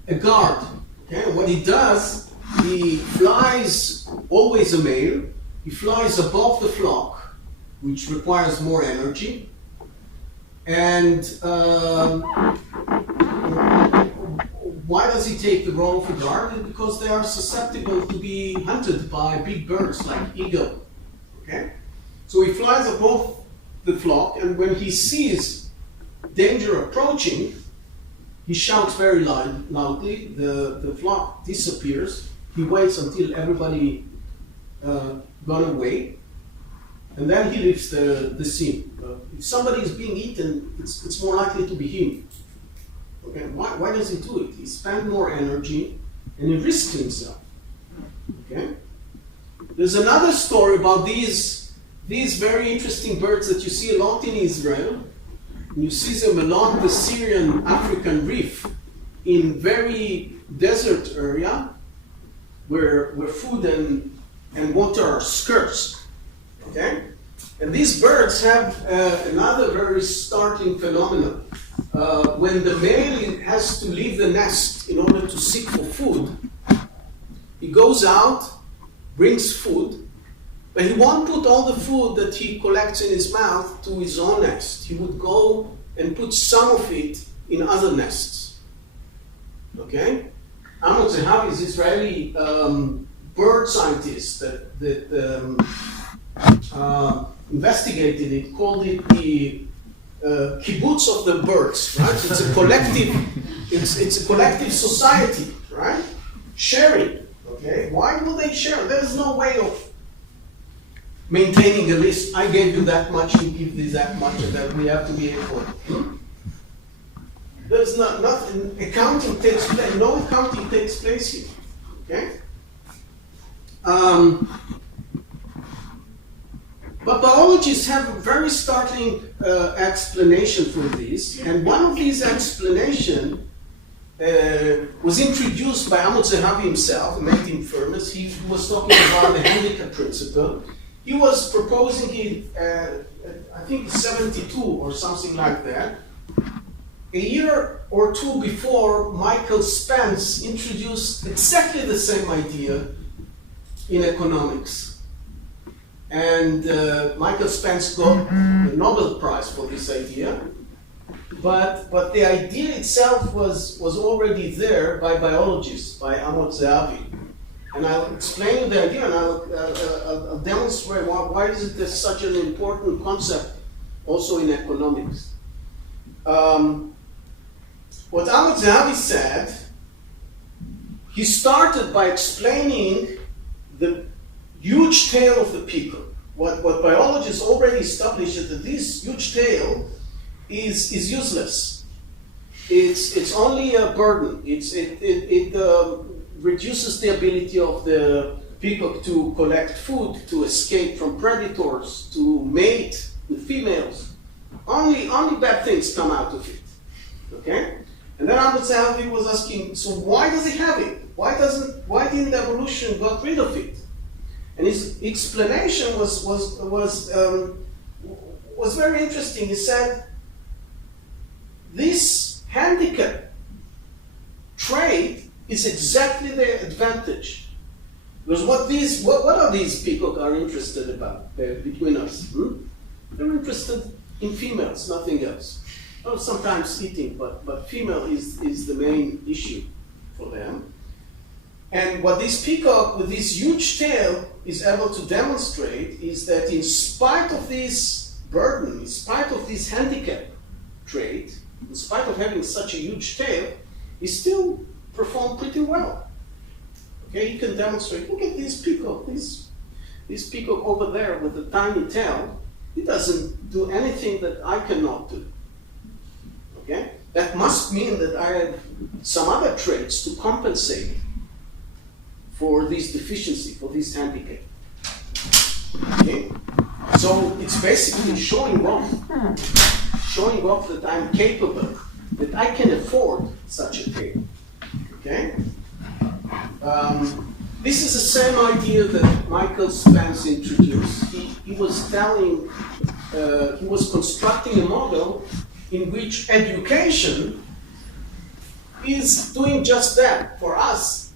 a guard. Okay? And what he does, he flies, always a male, he flies above the flock, which requires more energy. And why does he take the role of a guard? Because they are susceptible to be hunted by big birds like eagle. Okay? So he flies above the flock, and when he sees danger approaching, he shouts very loudly. The flock disappears. He waits until everybody gone away, and then he leaves the scene. If somebody is being eaten, it's more likely to be him. Okay, why does he do it? He spends more energy and he risks himself. Okay? There's another story about these very interesting birds that you see a lot in Israel. You see them along the Syrian African Reef in very desert area where food and and water are scarce. Okay? And these birds have another very startling phenomenon. When the male has to leave the nest in order to seek for food, he goes out, brings food, but he won't put all the food that he collects in his mouth to his own nest. He would go and put some of it in other nests. Okay? Amos Zehavi is Israeli bird scientist that investigated it, called it the kibbutz of the birds, right? It's a collective, it's a collective society, right? Sharing, okay? Why do they share? There's no way of maintaining a list. I gave you that much, you give me that much, and that we have to be equal. There's nothing, accounting takes place, no accounting takes place here, okay? But biologists have a very startling explanation for this, and one of these explanations was introduced by Amos Zehavi himself, in 1930s. He was talking about the handicap principle. He was proposing it, I think 72 or something like that. A year or two before, Michael Spence introduced exactly the same idea in economics. And Michael Spence got the Nobel Prize for this idea. But the idea itself was already there by biologists, by Amos Zehavi. And I'll explain the idea, and I'll demonstrate why is it such an important concept also in economics. What Amos Zehavi said, he started by explaining the huge tail of the peacock. What biologists already established is that this huge tail is useless. It's only a burden. It reduces the ability of the peacock to collect food, to escape from predators, to mate with females. Only bad things come out of it. Okay? And then Amos Zehavi was asking, so why does it have it? Why didn't evolution got rid of it? And his explanation was very interesting. He said, this handicap trait is exactly the advantage. Because what are these peacock are interested about between us? They're interested in females, nothing else. Well, sometimes eating, but female is the main issue for them. And what this peacock with this huge tail is able to demonstrate is that in spite of this burden, in spite of this handicap trait, in spite of having such a huge tail, he still performed pretty well. Okay, you can demonstrate, look at this peacock, this peacock over there with the tiny tail, it doesn't do anything that I cannot do. Okay? That must mean that I have some other traits to compensate for this deficiency, for this handicap. Okay? So it's basically showing off that I'm capable, that I can afford such a thing. Okay? This is the same idea that Michael Spence introduced. He was telling, he was constructing a model in which education is doing just that for us.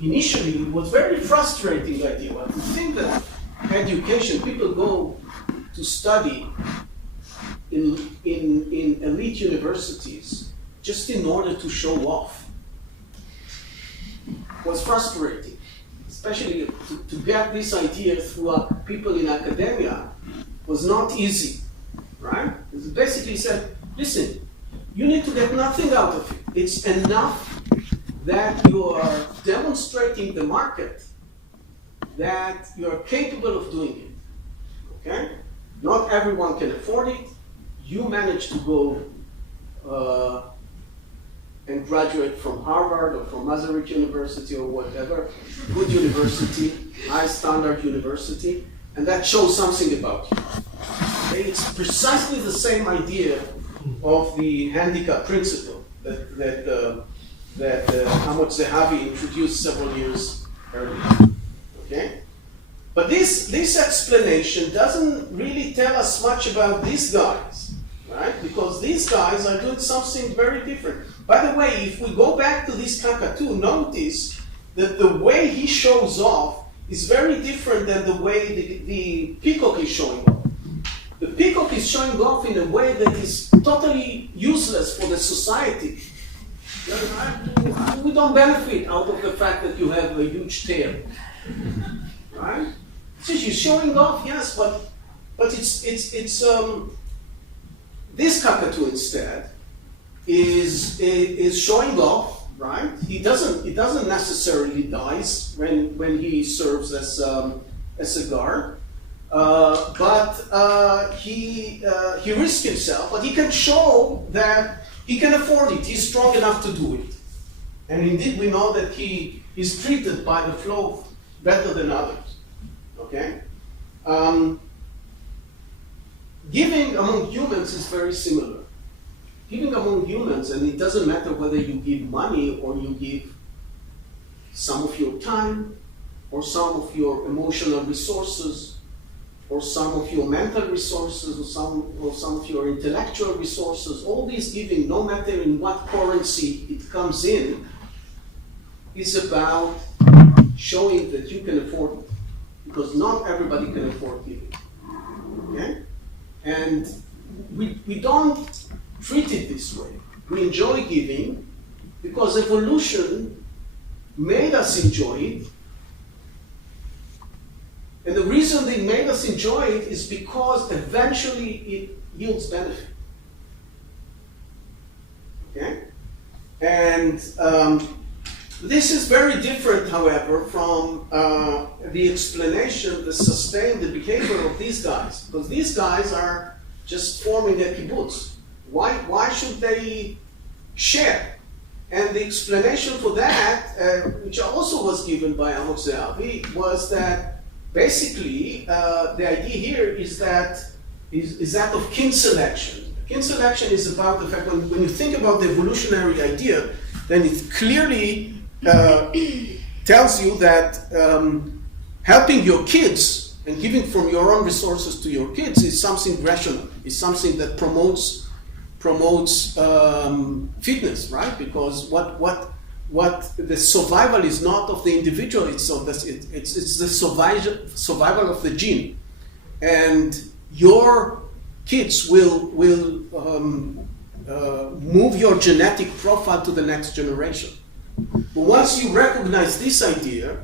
Initially, it was very frustrating idea. But to think that education, people go to study in elite universities just in order to show off, was frustrating. Especially to get this idea through people in academia was not easy, right? It basically said, listen, you need to get nothing out of it. It's enough that you are demonstrating the market that you are capable of doing it, okay? Not everyone can afford it. You manage to go and graduate from Harvard or from Massaryk University or whatever, good university, high standard university, and that shows something about you. Okay? It's precisely the same idea of the handicap principle that Amos Zehavi introduced several years earlier. Okay? But this explanation doesn't really tell us much about these guys, right? Because these guys are doing something very different. By the way, if we go back to this cockatoo, notice that the way he shows off is very different than the way the peacock is showing off. The peacock is showing off in a way that is totally useless for the society. We don't benefit out of the fact that you have a huge tail, right? So you're showing off, yes, but it's this cockatoo instead is showing off, right? He doesn't necessarily dies when he serves as a guard, but he risks himself. But he can show that he can afford it. He's strong enough to do it, and indeed we know that he is treated by the flow better than others. Okay, giving among humans is very similar. Giving among humans, and it doesn't matter whether you give money or you give some of your time, or some of your emotional resources, or some of your mental resources, or some of your intellectual resources. All these giving, no matter in what currency it comes in, is about showing that you can afford it. Because not everybody can afford giving. Okay? And we don't treat it this way. We enjoy giving because evolution made us enjoy it. And the reason they made us enjoy it is because eventually it yields benefit. Okay? And this is very different, however, from the explanation that sustained the behavior of these guys. Because these guys are just forming a kibbutz. Why should they share? And the explanation for that, which also was given by Amos Zehavi, was that basically the idea here is that of kin selection. Kin selection is about the fact when you think about the evolutionary idea, then it clearly tells you that helping your kids and giving from your own resources to your kids is something rational, is something that promotes fitness, right? Because what the survival is not of the individual, it's the survival of the gene, and your kids will move your genetic profile to the next generation. But once you recognize this idea,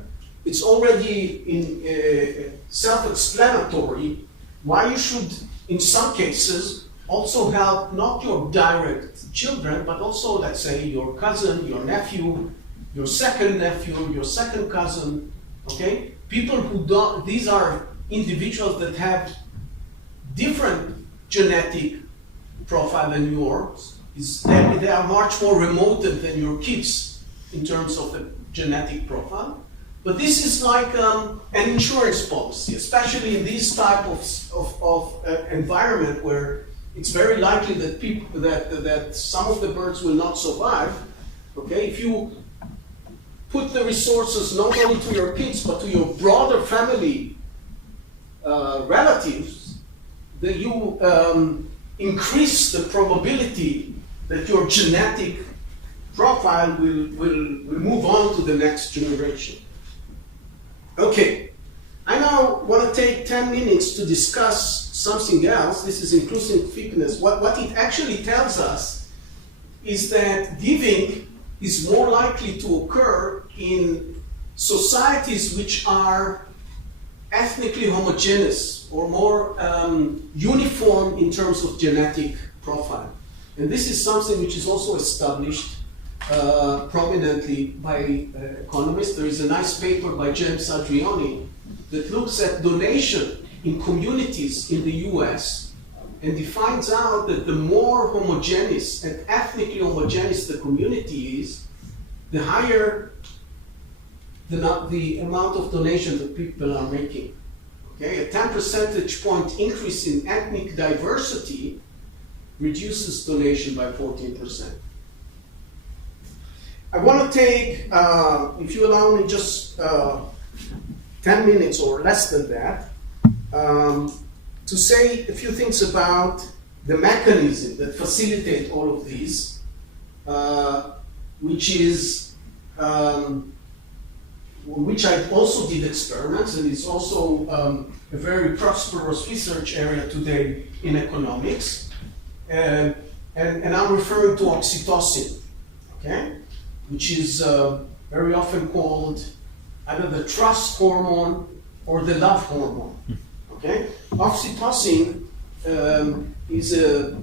it's already self-explanatory why you should, in some cases, also help not your direct children, but also, let's say, your cousin, your nephew, your second nephew, your second cousin, okay? People who don't, these are individuals that have different genetic profile than yours. They are much more remote than your kids in terms of the genetic profile. But this is like an insurance policy, especially in this type of environment where it's very likely that that some of the birds will not survive. Okay, if you put the resources not only to your kids but to your broader family relatives, that you increase the probability that your genetic profile will move on to the next generation. Okay, I now want to take 10 minutes to discuss something else. This is inclusive fitness. What it actually tells us is that giving is more likely to occur in societies which are ethnically homogeneous or more uniform in terms of genetic profile. And this is something which is also established prominently by economists. There is a nice paper by James Adriani that looks at donation in communities in the US and defines out that the more homogeneous and ethnically homogeneous the community is, the higher the amount of donation that people are making. Okay, a 10 percentage point increase in ethnic diversity reduces donation by 14%. I want to take, if you allow me, just 10 10 minutes or less than that to say a few things about the mechanism that facilitate all of these, which is which I also did experiments, and it's also a very prosperous research area today in economics. And I'm referring to oxytocin, okay, which is very often called either the trust hormone or the love hormone, okay? Oxytocin is a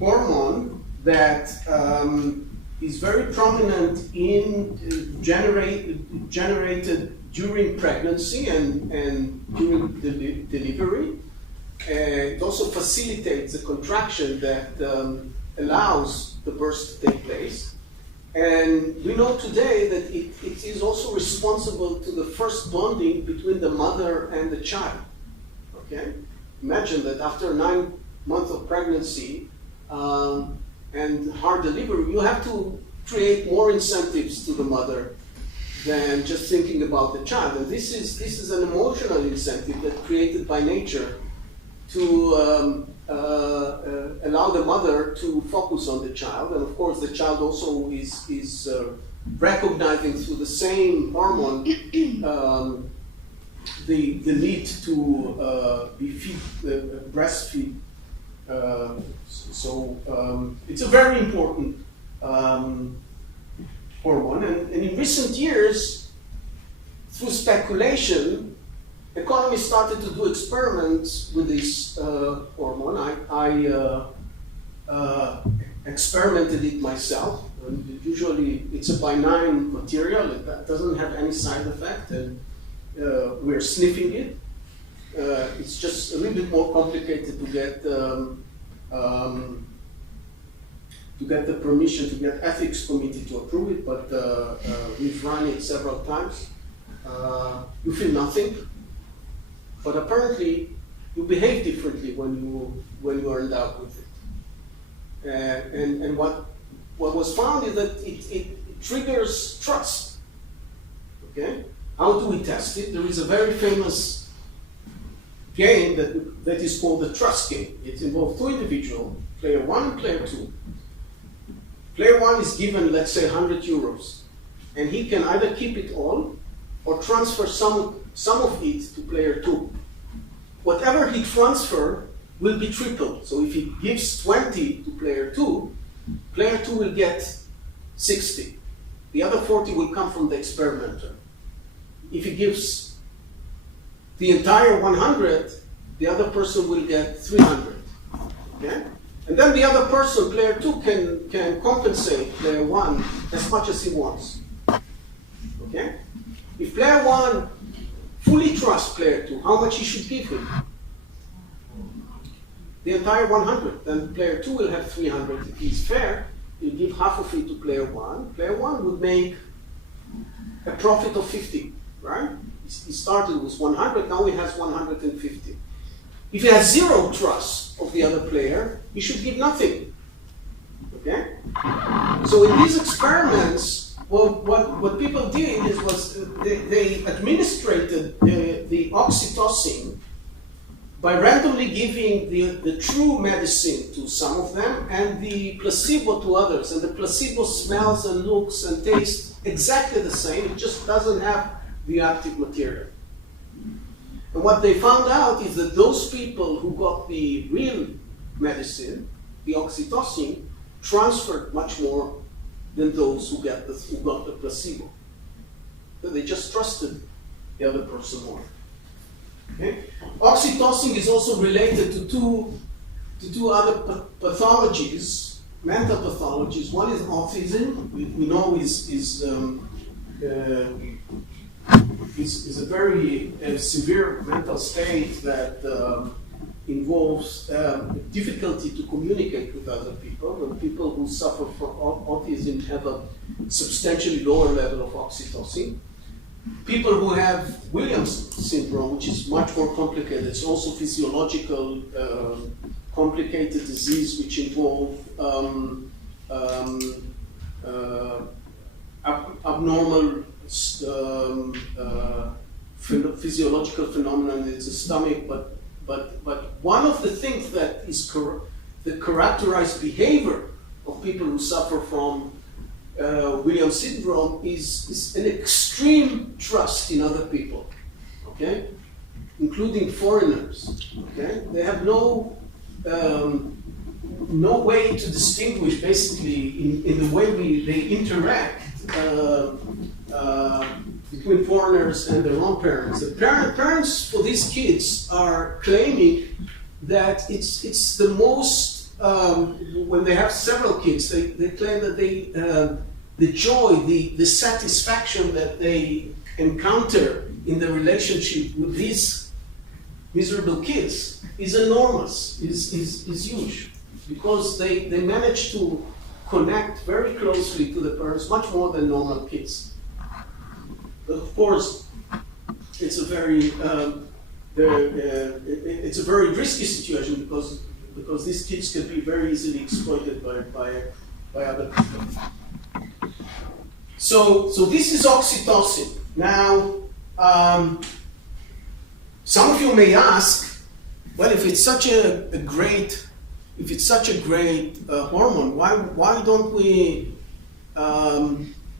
hormone that is very prominent in generated during pregnancy and during delivery. It also facilitates the contraction that allows the birth to take place. And we know today that it is also responsible to the first bonding between the mother and the child. Okay? Imagine that after 9 months of pregnancy and hard delivery, you have to create more incentives to the mother than just thinking about the child. And this is an emotional incentive that's created by nature to allow the mother to focus on the child. And of course, the child also is recognizing through the same hormone the need to be breastfeed. It's a very important hormone. And in recent years, through speculation, economists started to do experiments with this hormone. I experimented it myself. And usually it's a benign material. It doesn't have any side effect, and we're sniffing it. It's just a little bit more complicated to get the permission, to get ethics committee to approve it, but we've run it several times. You feel nothing. But apparently, you behave differently when you are endowed with it. And what was found is that it triggers trust. Okay? How do we test it? There is a very famous game that is called the trust game. It involves two individuals, player 1 and player 2. Player 1 is given, let's say, 100 euros, and he can either keep it all or transfer some of it to player 2. Whatever he transfer will be tripled. So if he gives 20 to player 2 will get 60. The other 40 will come from the experimenter. If he gives the entire 100, the other person will get 300. Okay? And then the other person, player 2, can compensate player 1 as much as he wants. Okay? If player 1 fully trusts player 2, how much he should give him? The entire 100. Then player 2 will have 300. If he's fair, he'll give half of it to player 1. Player 1 would make a profit of 50, right? He started with 100, now he has 150. If he has zero trust of the other player, he should give nothing. Okay? So in these experiments, what people did was they administrated the oxytocin by randomly giving the true medicine to some of them and the placebo to others. And the placebo smells and looks and tastes exactly the same, it just doesn't have the active material. And what they found out is that those people who got the real medicine, the oxytocin, transferred much more than those who got the placebo. So they just trusted the other person more. Okay? Oxytocin is also related to two other pathologies, mental pathologies. One is autism. We know is a very severe mental state that involves difficulty to communicate with other people. And people who suffer from autism have a substantially lower level of oxytocin. People who have Williams syndrome, which is much more complicated, it's also physiological, complicated disease which involve abnormal physiological phenomenon. It's a stomach, but one of the things that is that characterize behavior of people who suffer from Williams syndrome is an extreme trust in other people, okay, including foreigners. Okay, they have no way to distinguish, basically, in the way they interact between foreigners and their own parents. The parents for these kids are claiming that it's the most, when they have several kids, they claim that the joy, the satisfaction that they encounter in the relationship with these miserable kids is enormous, is huge, because they manage to connect very closely to the parents, much more than normal kids. But of course, it's a very risky situation because these kids can be very easily exploited by other people. So this is oxytocin. Now, some of you may ask, well, if it's such a great hormone, why don't we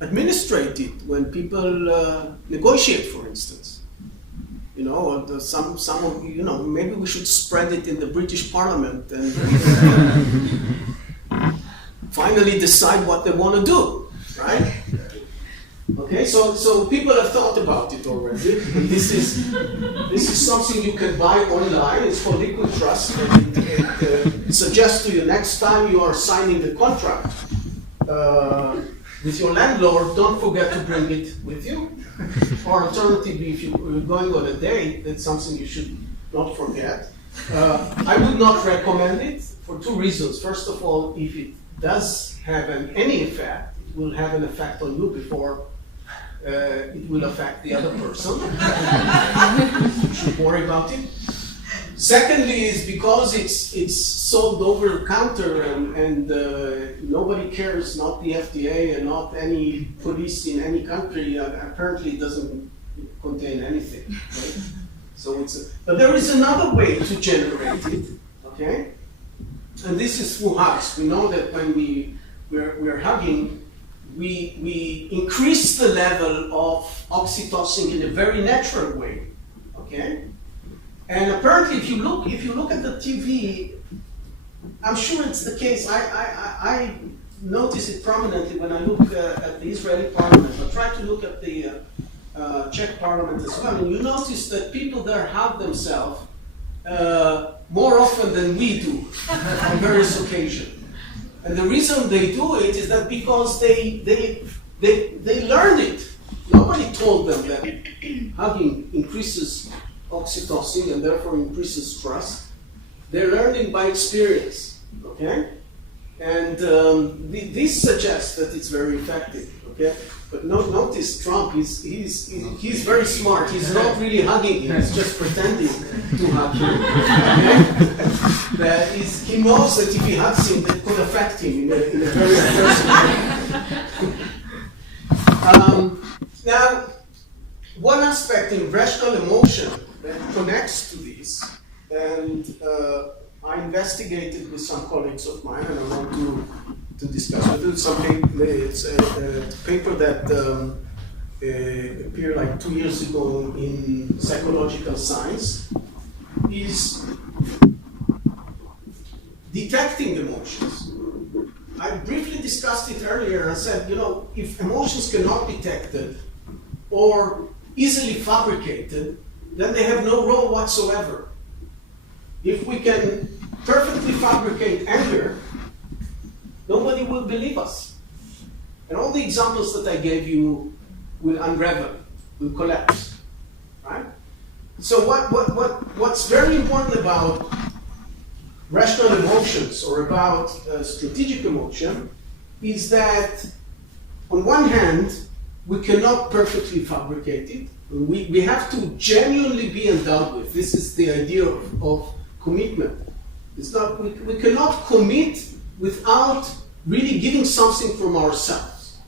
administrate it when people negotiate, for instance? You know, or some of you know, maybe we should spread it in the British Parliament and finally decide what they want to do, right? Okay, so people have thought about it already. And this is something you can buy online. It's called Liquid Trust. And it suggests to you next time you are signing the contract with your landlord, don't forget to bring it with you. Or alternatively, if you're going on a date, that's something you should not forget. I would not recommend it for two reasons. First of all, if it does have any effect, it will have an effect on you before it will affect the other person. You should worry about it. Secondly, is because it's sold over the counter and nobody cares, not the FDA and not any police in any country. Apparently, it doesn't contain anything. Right? So but there is another way to generate it. Okay, and this is through hugs. We know that when we're hugging, we increase the level of oxytocin in a very natural way. Okay. And apparently, if you look at the TV, I'm sure it's the case. I notice it prominently when I look at the Israeli parliament. I try to look at the Czech parliament as well, and you notice that people there hug themselves more often than we do on various occasions. And the reason they do it is that because they learned it. Nobody told them that hugging increases oxytocin and therefore increases trust. They're learning by experience, okay? And this suggests that it's very effective, okay? But notice Trump, he's very smart. He's not really hugging him, he's just pretending to hug him, okay? He knows that if he hugs him, that could affect him in a very personal way. Now, one aspect in rational emotion that connects to this, and I investigated with some colleagues of mine, and I want to discuss with you something. It's a paper that appeared like 2 years ago in Psychological Science, is detecting emotions. I briefly discussed it earlier and said, you know, if emotions cannot be detected or easily fabricated, then they have no role whatsoever. If we can perfectly fabricate anger, nobody will believe us. And all the examples that I gave you will unravel, will collapse, right? So what's very important about rational emotions or about strategic emotion is that on one hand, we cannot perfectly fabricate it. We have to genuinely be endowed with. This is the idea of commitment. It's not, we cannot commit without really giving something from ourselves,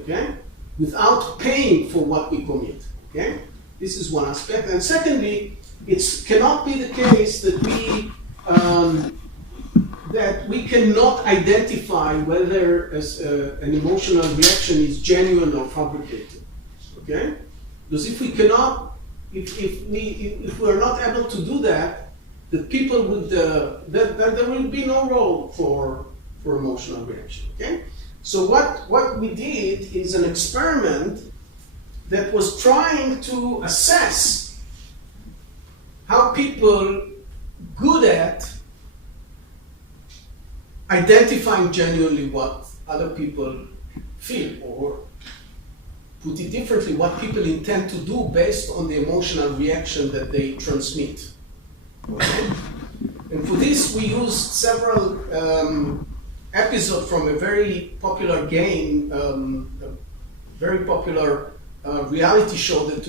okay? Without paying for what we commit, okay? This is one aspect. And secondly, it cannot be the case that we cannot identify whether an emotional reaction is genuine or fabricated. Okay? Because if we cannot, if we are not able to do that, the people would there will be no role for emotional reaction. Okay? So what we did is an experiment that was trying to assess how people good at identifying genuinely what other people feel, or put it differently, what people intend to do based on the emotional reaction that they transmit. Okay? And for this we used several episodes from a very popular game, a very popular reality show that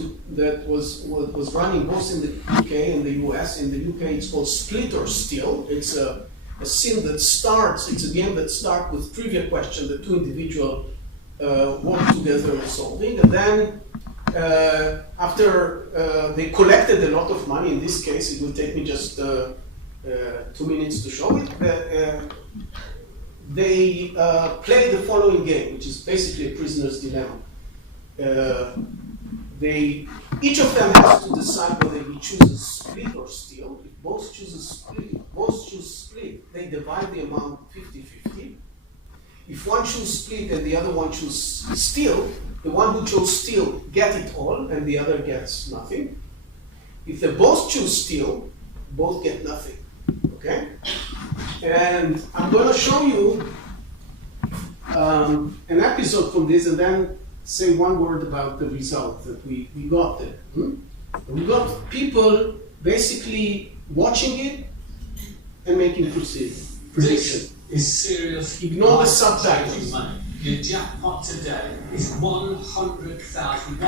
was running both in the UK and the US. In the UK it's called Split or Steal. It's a scene that starts, it's a game that starts with trivia question that two individuals work together in solving, and then after they collected a lot of money, in this case it will take me just 2 minutes to show it, they play the following game, which is basically a prisoner's dilemma. Each of them has to decide whether he chooses split or steal. If both choose split, they divide the amount 50-50. If one chooses split and the other one chooses steal, the one who chose steal gets it all and the other gets nothing. If they both choose steal, both get nothing. Okay? And I'm going to show you an episode from this and then say one word about the result that we got there. We got people basically watching it and making predictions. This is serious. Ignore the subtitles. Money. Your jackpot today is 100,000. You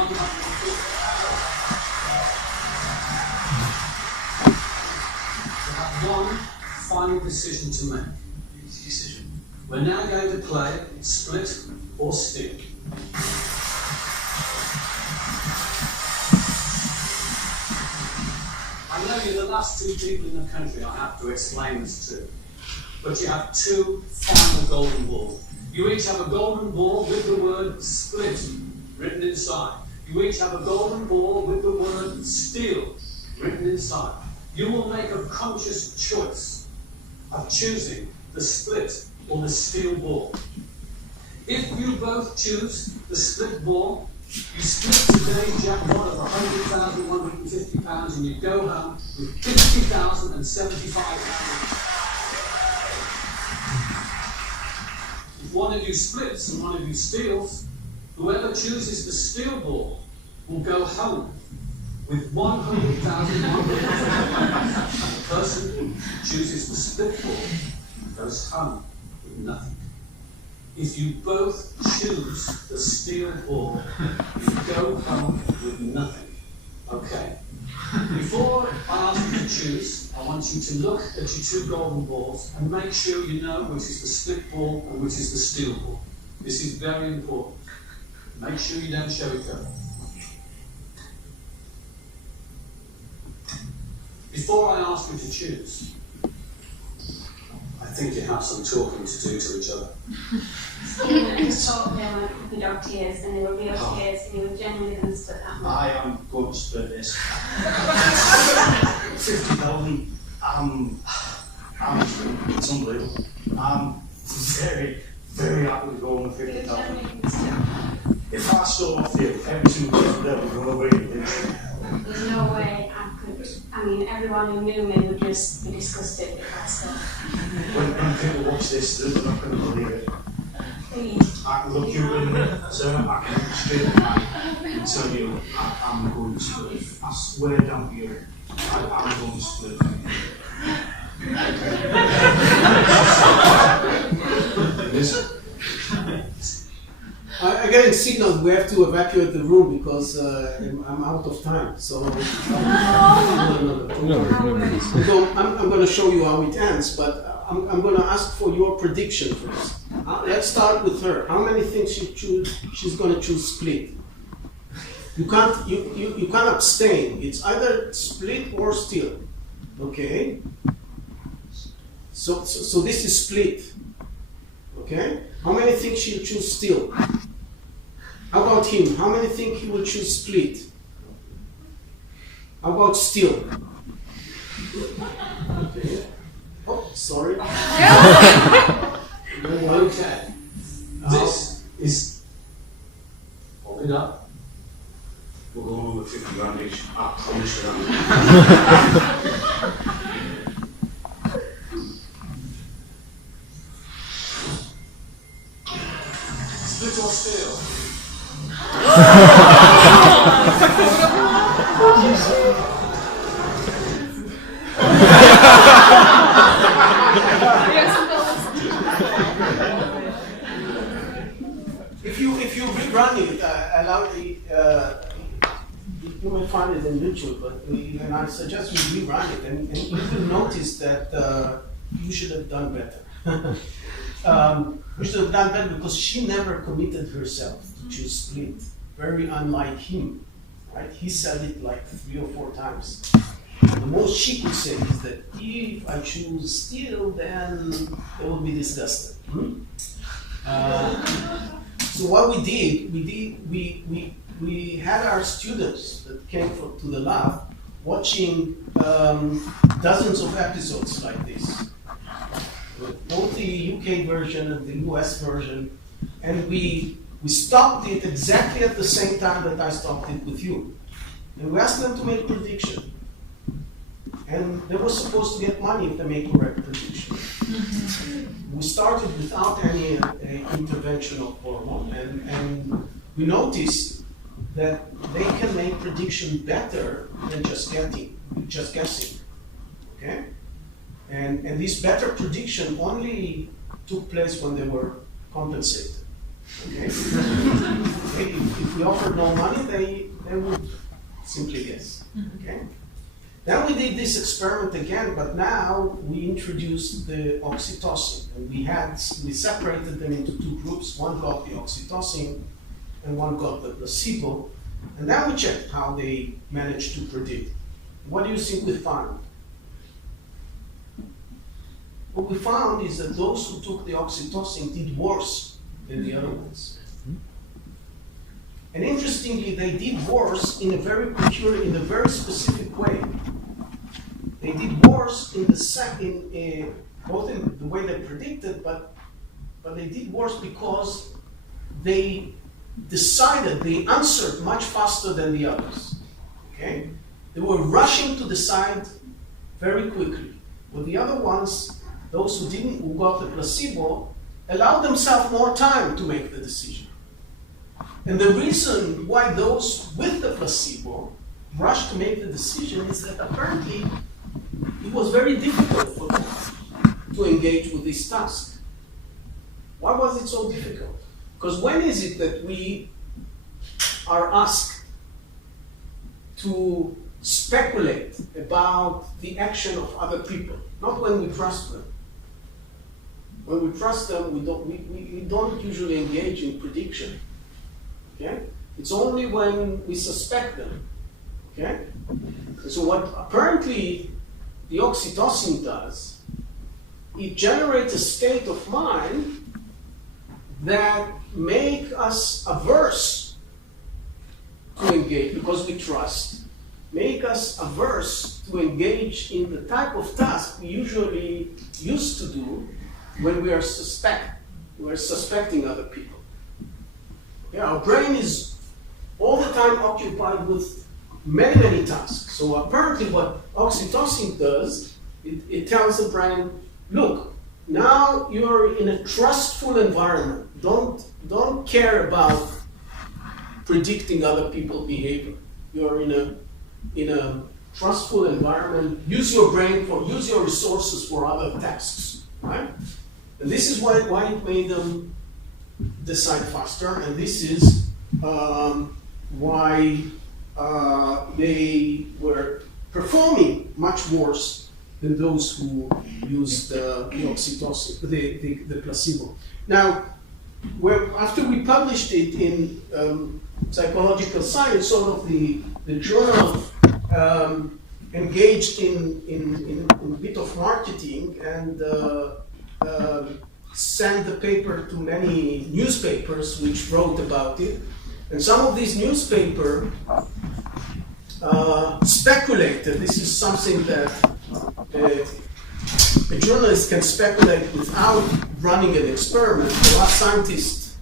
have one final decision to make. We're now going to play split or steal. I know you're the last two people in the country I have to explain this to, but you have two final golden balls. You each have a golden ball with the word split written inside. You each have a golden ball with the word steal written inside. You will make a conscious choice of choosing the split or the steal ball. If you both choose the split ball, you split today's jackpot of £100,150 and you go home with £50,075. If one of you splits and one of you steals, whoever chooses the steal ball will go home with £100,150. The person who chooses the split ball goes home with nothing. If you both choose the steal ball, you go home with nothing. Okay. Before I ask you to choose, I want you to look at your two golden balls and make sure you know which is the split ball and which is the steal ball. This is very important. Make sure you don't show each other. Before I ask you to choose, I think you have some talking to do to each other. I just thought they were without tears, and they were real tears, and you were genuinely going to split that one. I am going to split this. 50,000. It's unbelievable. I'm very, very happy to go on with 50,000. If I saw off you every single day, we'd go over it. There's no way I could. I mean, everyone who knew me would just be disgusted if I saw. When people watch this, they're not going to believe it. Please. I can look you in the sir, I can look straight at mine and tell you I'm going to split. I swear down to you, I'm going to split. Listen. I get a signal we have to evacuate the room because I'm out of time. So I'm going to show you how it ends, but I'm going to ask for your prediction first. Let's start with her. How many things she's going to choose split? You can't abstain. It's either split or still. Okay? So this is split. Okay? How many think she'll choose still? How about him? How many think he will choose split? How about still? Okay. Oh, sorry. Okay. This is. Hold it up. We're going over 50 grand each. I promise you that. Split or still? If you rerun it, you may find it in YouTube, and I suggest you rerun it, and you will notice that you should have done better. You should have done better because she never committed herself to choose split. Very unlike him, right? He said it like 3 or 4 times. The most she could say is that if I choose still, then they will be disgusted. So what we did, we had our students that came to the lab watching dozens of episodes like this, both the UK version and the US version, and we stopped it exactly at the same time that I stopped it with you. And we asked them to make a prediction. And they were supposed to get money if they make correct prediction. We started without any intervention of hormone, and we noticed that they can make prediction better than just guessing. Okay? And this better prediction only took place when they were compensated. Okay? Okay? If we offered no money, they would simply guess. Okay? Then we did this experiment again, but now we introduced the oxytocin, and we separated them into 2 groups. One got the oxytocin, and one got the placebo, and then we checked how they managed to predict. What do you think we found? What we found is that those who took the oxytocin did worse than the other ones. And interestingly, they did worse in a very peculiar, in a very specific way. They did worse both in the way they predicted, but they did worse because they answered much faster than the others. Okay? They were rushing to decide very quickly. With the other ones, those who got the placebo, allowed themselves more time to make the decision. And the reason why those with the placebo rushed to make the decision is that apparently it was very difficult for them to engage with this task. Why was it so difficult? Because when is it that we are asked to speculate about the action of other people? Not when we trust them. When we trust them, we don't usually engage in prediction. Okay? It's only when we suspect them. Okay? So what apparently the oxytocin does, it generates a state of mind that make us averse to engage, because we trust, make us averse to engage in the type of task we usually used to do when we are suspecting other people. Yeah, our brain is all the time occupied with many, many tasks. So apparently what oxytocin does, it tells the brain, look, now you're in a trustful environment. Don't care about predicting other people's behavior. You're in a trustful environment. Use your resources for other tasks, right? And this is why it made them decide faster, and this is why they were performing much worse than those who used the oxytocin, the placebo. Now, after we published it in psychological science, sort of the journal engaged in a bit of marketing and sent the paper to many newspapers which wrote about it. And some of these newspapers speculated. This is something that a journalist can speculate without running an experiment. For us scientists,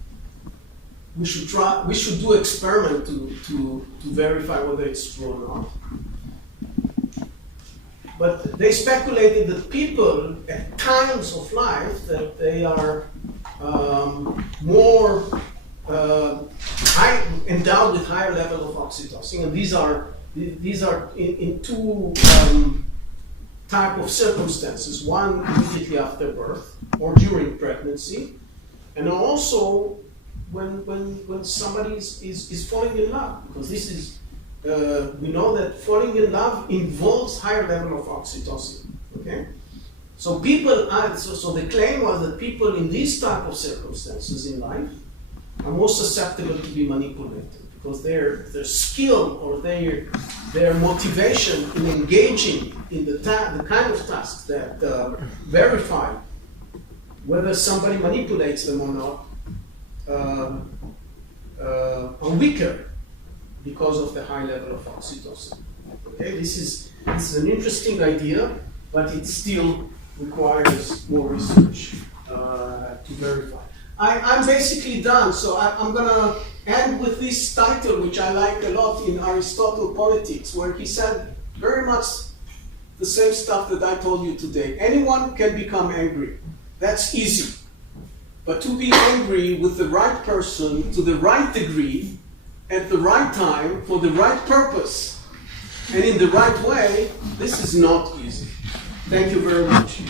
we should do experiment to verify whether it's true or not. But they speculated that people at times of life that they are more endowed with higher level of oxytocin, and these are in two type of circumstances. One immediately after birth or during pregnancy, and also when somebody is falling in love, because this is we know that falling in love involves higher level of oxytocin. Okay, so people so the claim was that people in these type of circumstances in life are more susceptible to be manipulated because their skill or their motivation in engaging in the kind of tasks that verify whether somebody manipulates them or not are weaker because of the high level of oxytocin. Okay, this is an interesting idea, but it still requires more research to verify. I'm basically done, so I'm gonna end with this title, which I like a lot in Aristotle Politics, where he said very much the same stuff that I told you today. Anyone can become angry. That's easy. But to be angry with the right person, to the right degree, at the right time, for the right purpose, and in the right way, this is not easy. Thank you very much.